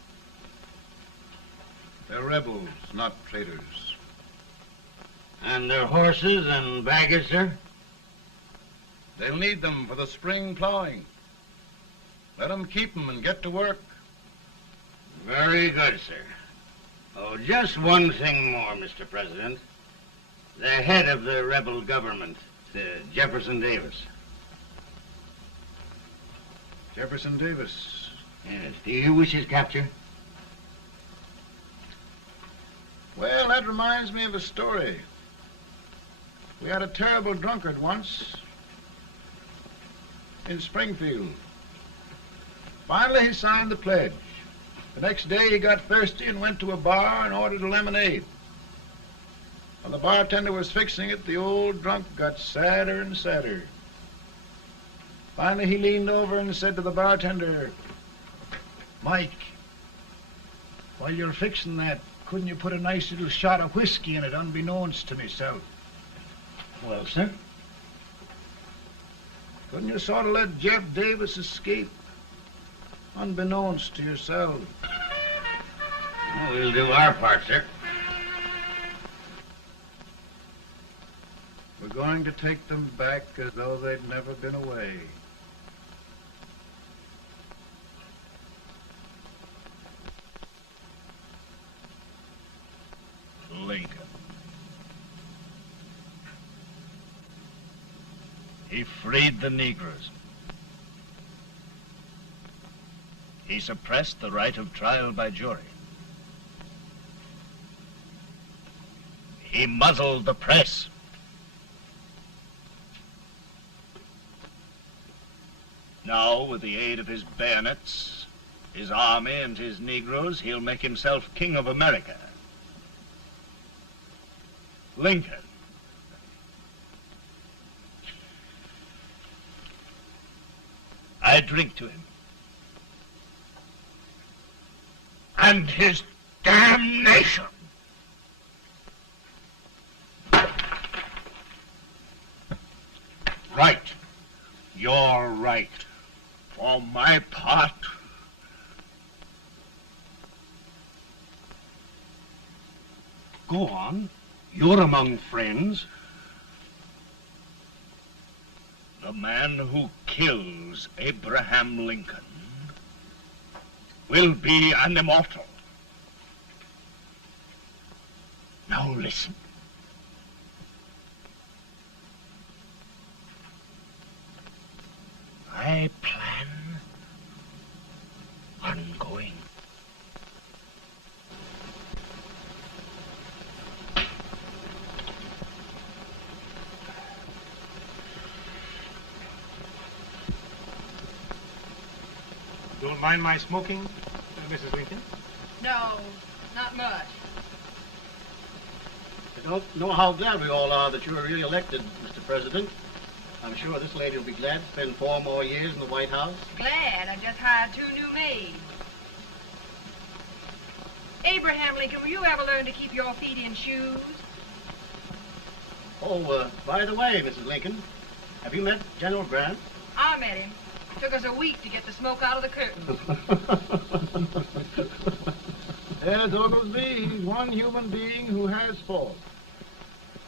They're rebels, not traitors. And their horses and baggage, sir? They'll need them for the spring plowing. Let them keep them and get to work. Very good, sir. Oh, just one thing more, Mr. President. The head of the rebel government, Jefferson Davis. Jefferson Davis? Yes. Do you wish his capture? Well, that reminds me of a story. We had a terrible drunkard once in Springfield. Finally, he signed the pledge. The next day, he got thirsty and went to a bar and ordered a lemonade. While the bartender was fixing it, the old drunk got sadder and sadder. Finally, he leaned over and said to the bartender, "Mike, while you're fixing that, couldn't you put a nice little shot of whiskey in it, unbeknownst to myself?" Well, sir? Couldn't you sort of let Jeff Davis escape, unbeknownst to yourself? Well, we'll do our part, sir. We're going to take them back as though they'd never been away. Lincoln. He freed the Negroes. He suppressed the right of trial by jury. He muzzled the press. Now, with the aid of his bayonets, his army, and his Negroes, he'll make himself king of America. Lincoln. I drink to him. And his damnation. Right. You're right. For my part, go on. You're among friends. The man who kills Abraham Lincoln will be an immortal. Now listen. I plan on going. Don't mind my smoking, Mrs. Lincoln? No, not much. I don't know how glad we all are that you were re-elected, Mr. President. I'm sure this lady will be glad to spend 4 more years in the White House. Glad I just hired 2 new maids. Abraham Lincoln, will you ever learn to keep your feet in shoes? Oh, by the way, Mrs. Lincoln, have you met General Grant? I met him. Took us a week to get the smoke out of the curtains. Yes, Oglesby, he's one human being who has faults.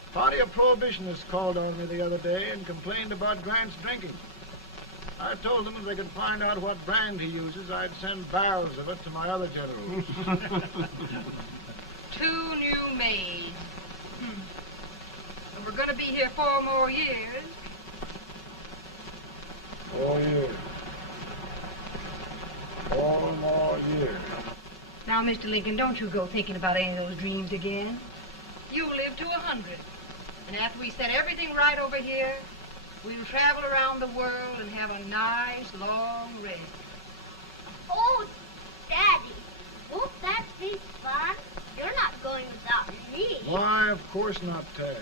A party of prohibitionists called on me the other day and complained about Grant's drinking. I told them if they could find out what brand he uses, I'd send barrels of it to my other generals. 2 new maids. And we're going to be here 4 more years. 4 years. 4 more years. Now, Mr. Lincoln, don't you go thinking about any of those dreams again. You live to 100. And after we set everything right over here, we'll travel around the world and have a nice, long rest. Oh, Daddy, won't that be fun? You're not going without me. Why, of course not, Tad.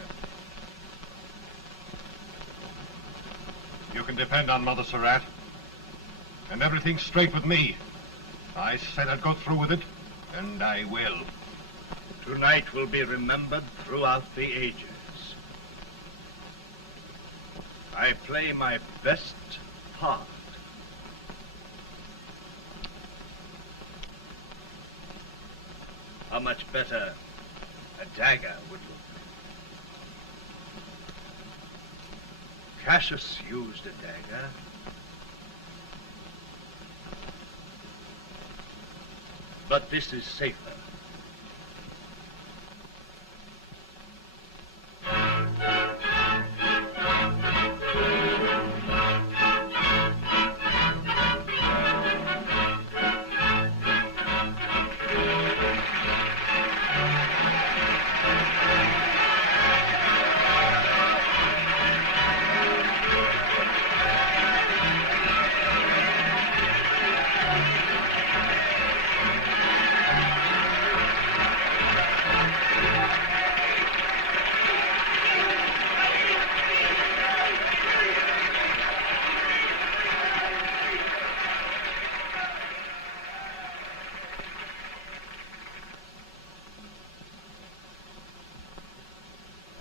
You can depend on Mother Surratt. And everything's straight with me. I said I'd go through with it, and I will. Tonight will be remembered throughout the ages. I play my best part. How much better a dagger would look. Cassius used a dagger. But this is safer.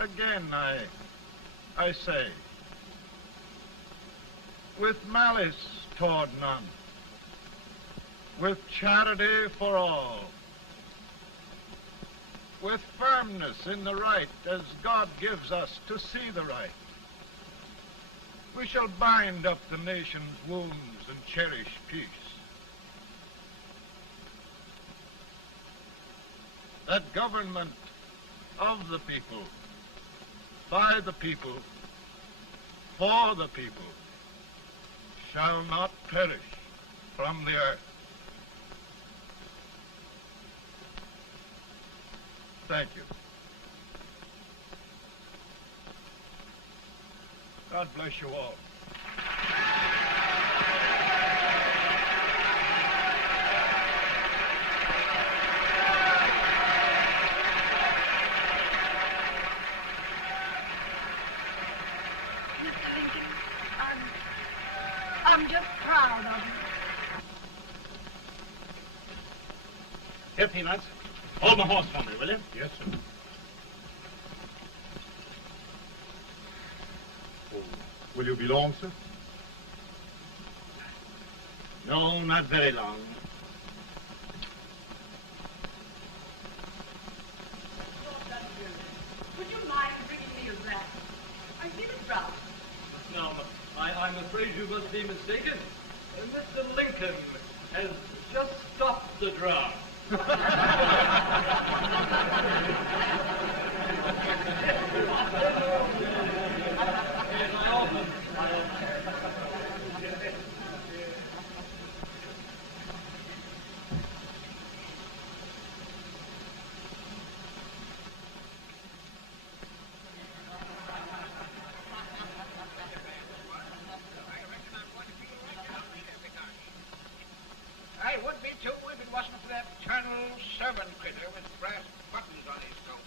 Again, I say, with malice toward none, with charity for all, with firmness in the right as God gives us to see the right, we shall bind up the nation's wounds and cherish peace. That government of the people, by the people, for the people, shall not perish from the earth. Thank you. God bless you all. Mr. Lincoln, I'm just proud of you. Here, Peanuts. Hold my horse for me, will you? Yes, sir. Will you be long, sir? No, not very long. Would you mind bringing me a wrap? I feel it rough. No, I'm afraid you must be mistaken. Mr. Lincoln has just stopped the drum. I would be too if it wasn't for that Colonel servant critter with brass buttons on his coat.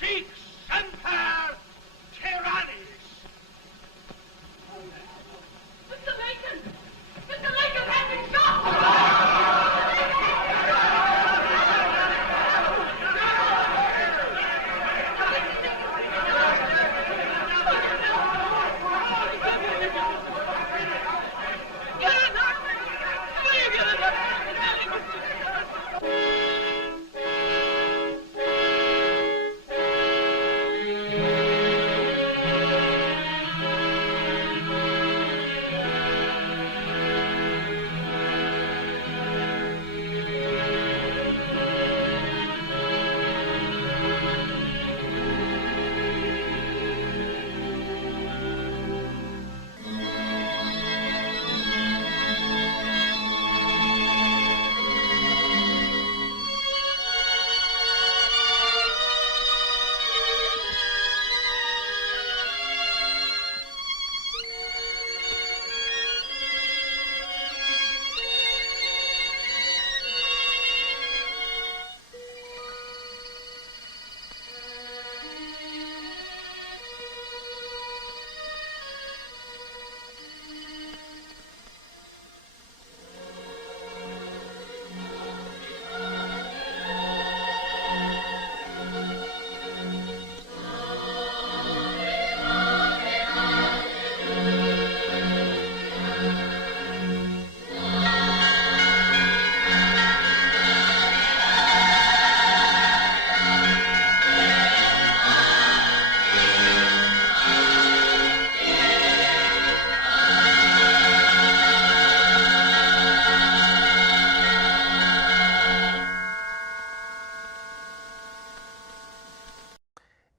Seek Semper Tyrannis! Mr. Lincoln! Mr. Lincoln has been shot!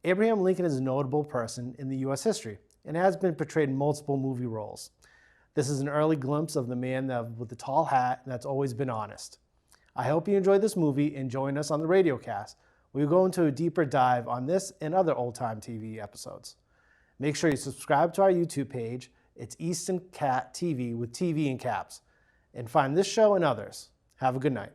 Abraham Lincoln is a notable person in the U.S. history and has been portrayed in multiple movie roles. This is an early glimpse of the man with the tall hat that's always been honest. I hope you enjoyed this movie and join us on the RadioCast. We'll go into a deeper dive on this and other old-time TV episodes. Make sure you subscribe to our YouTube page. It's Easton Cat TV with TV in caps. And find this show and others. Have a good night.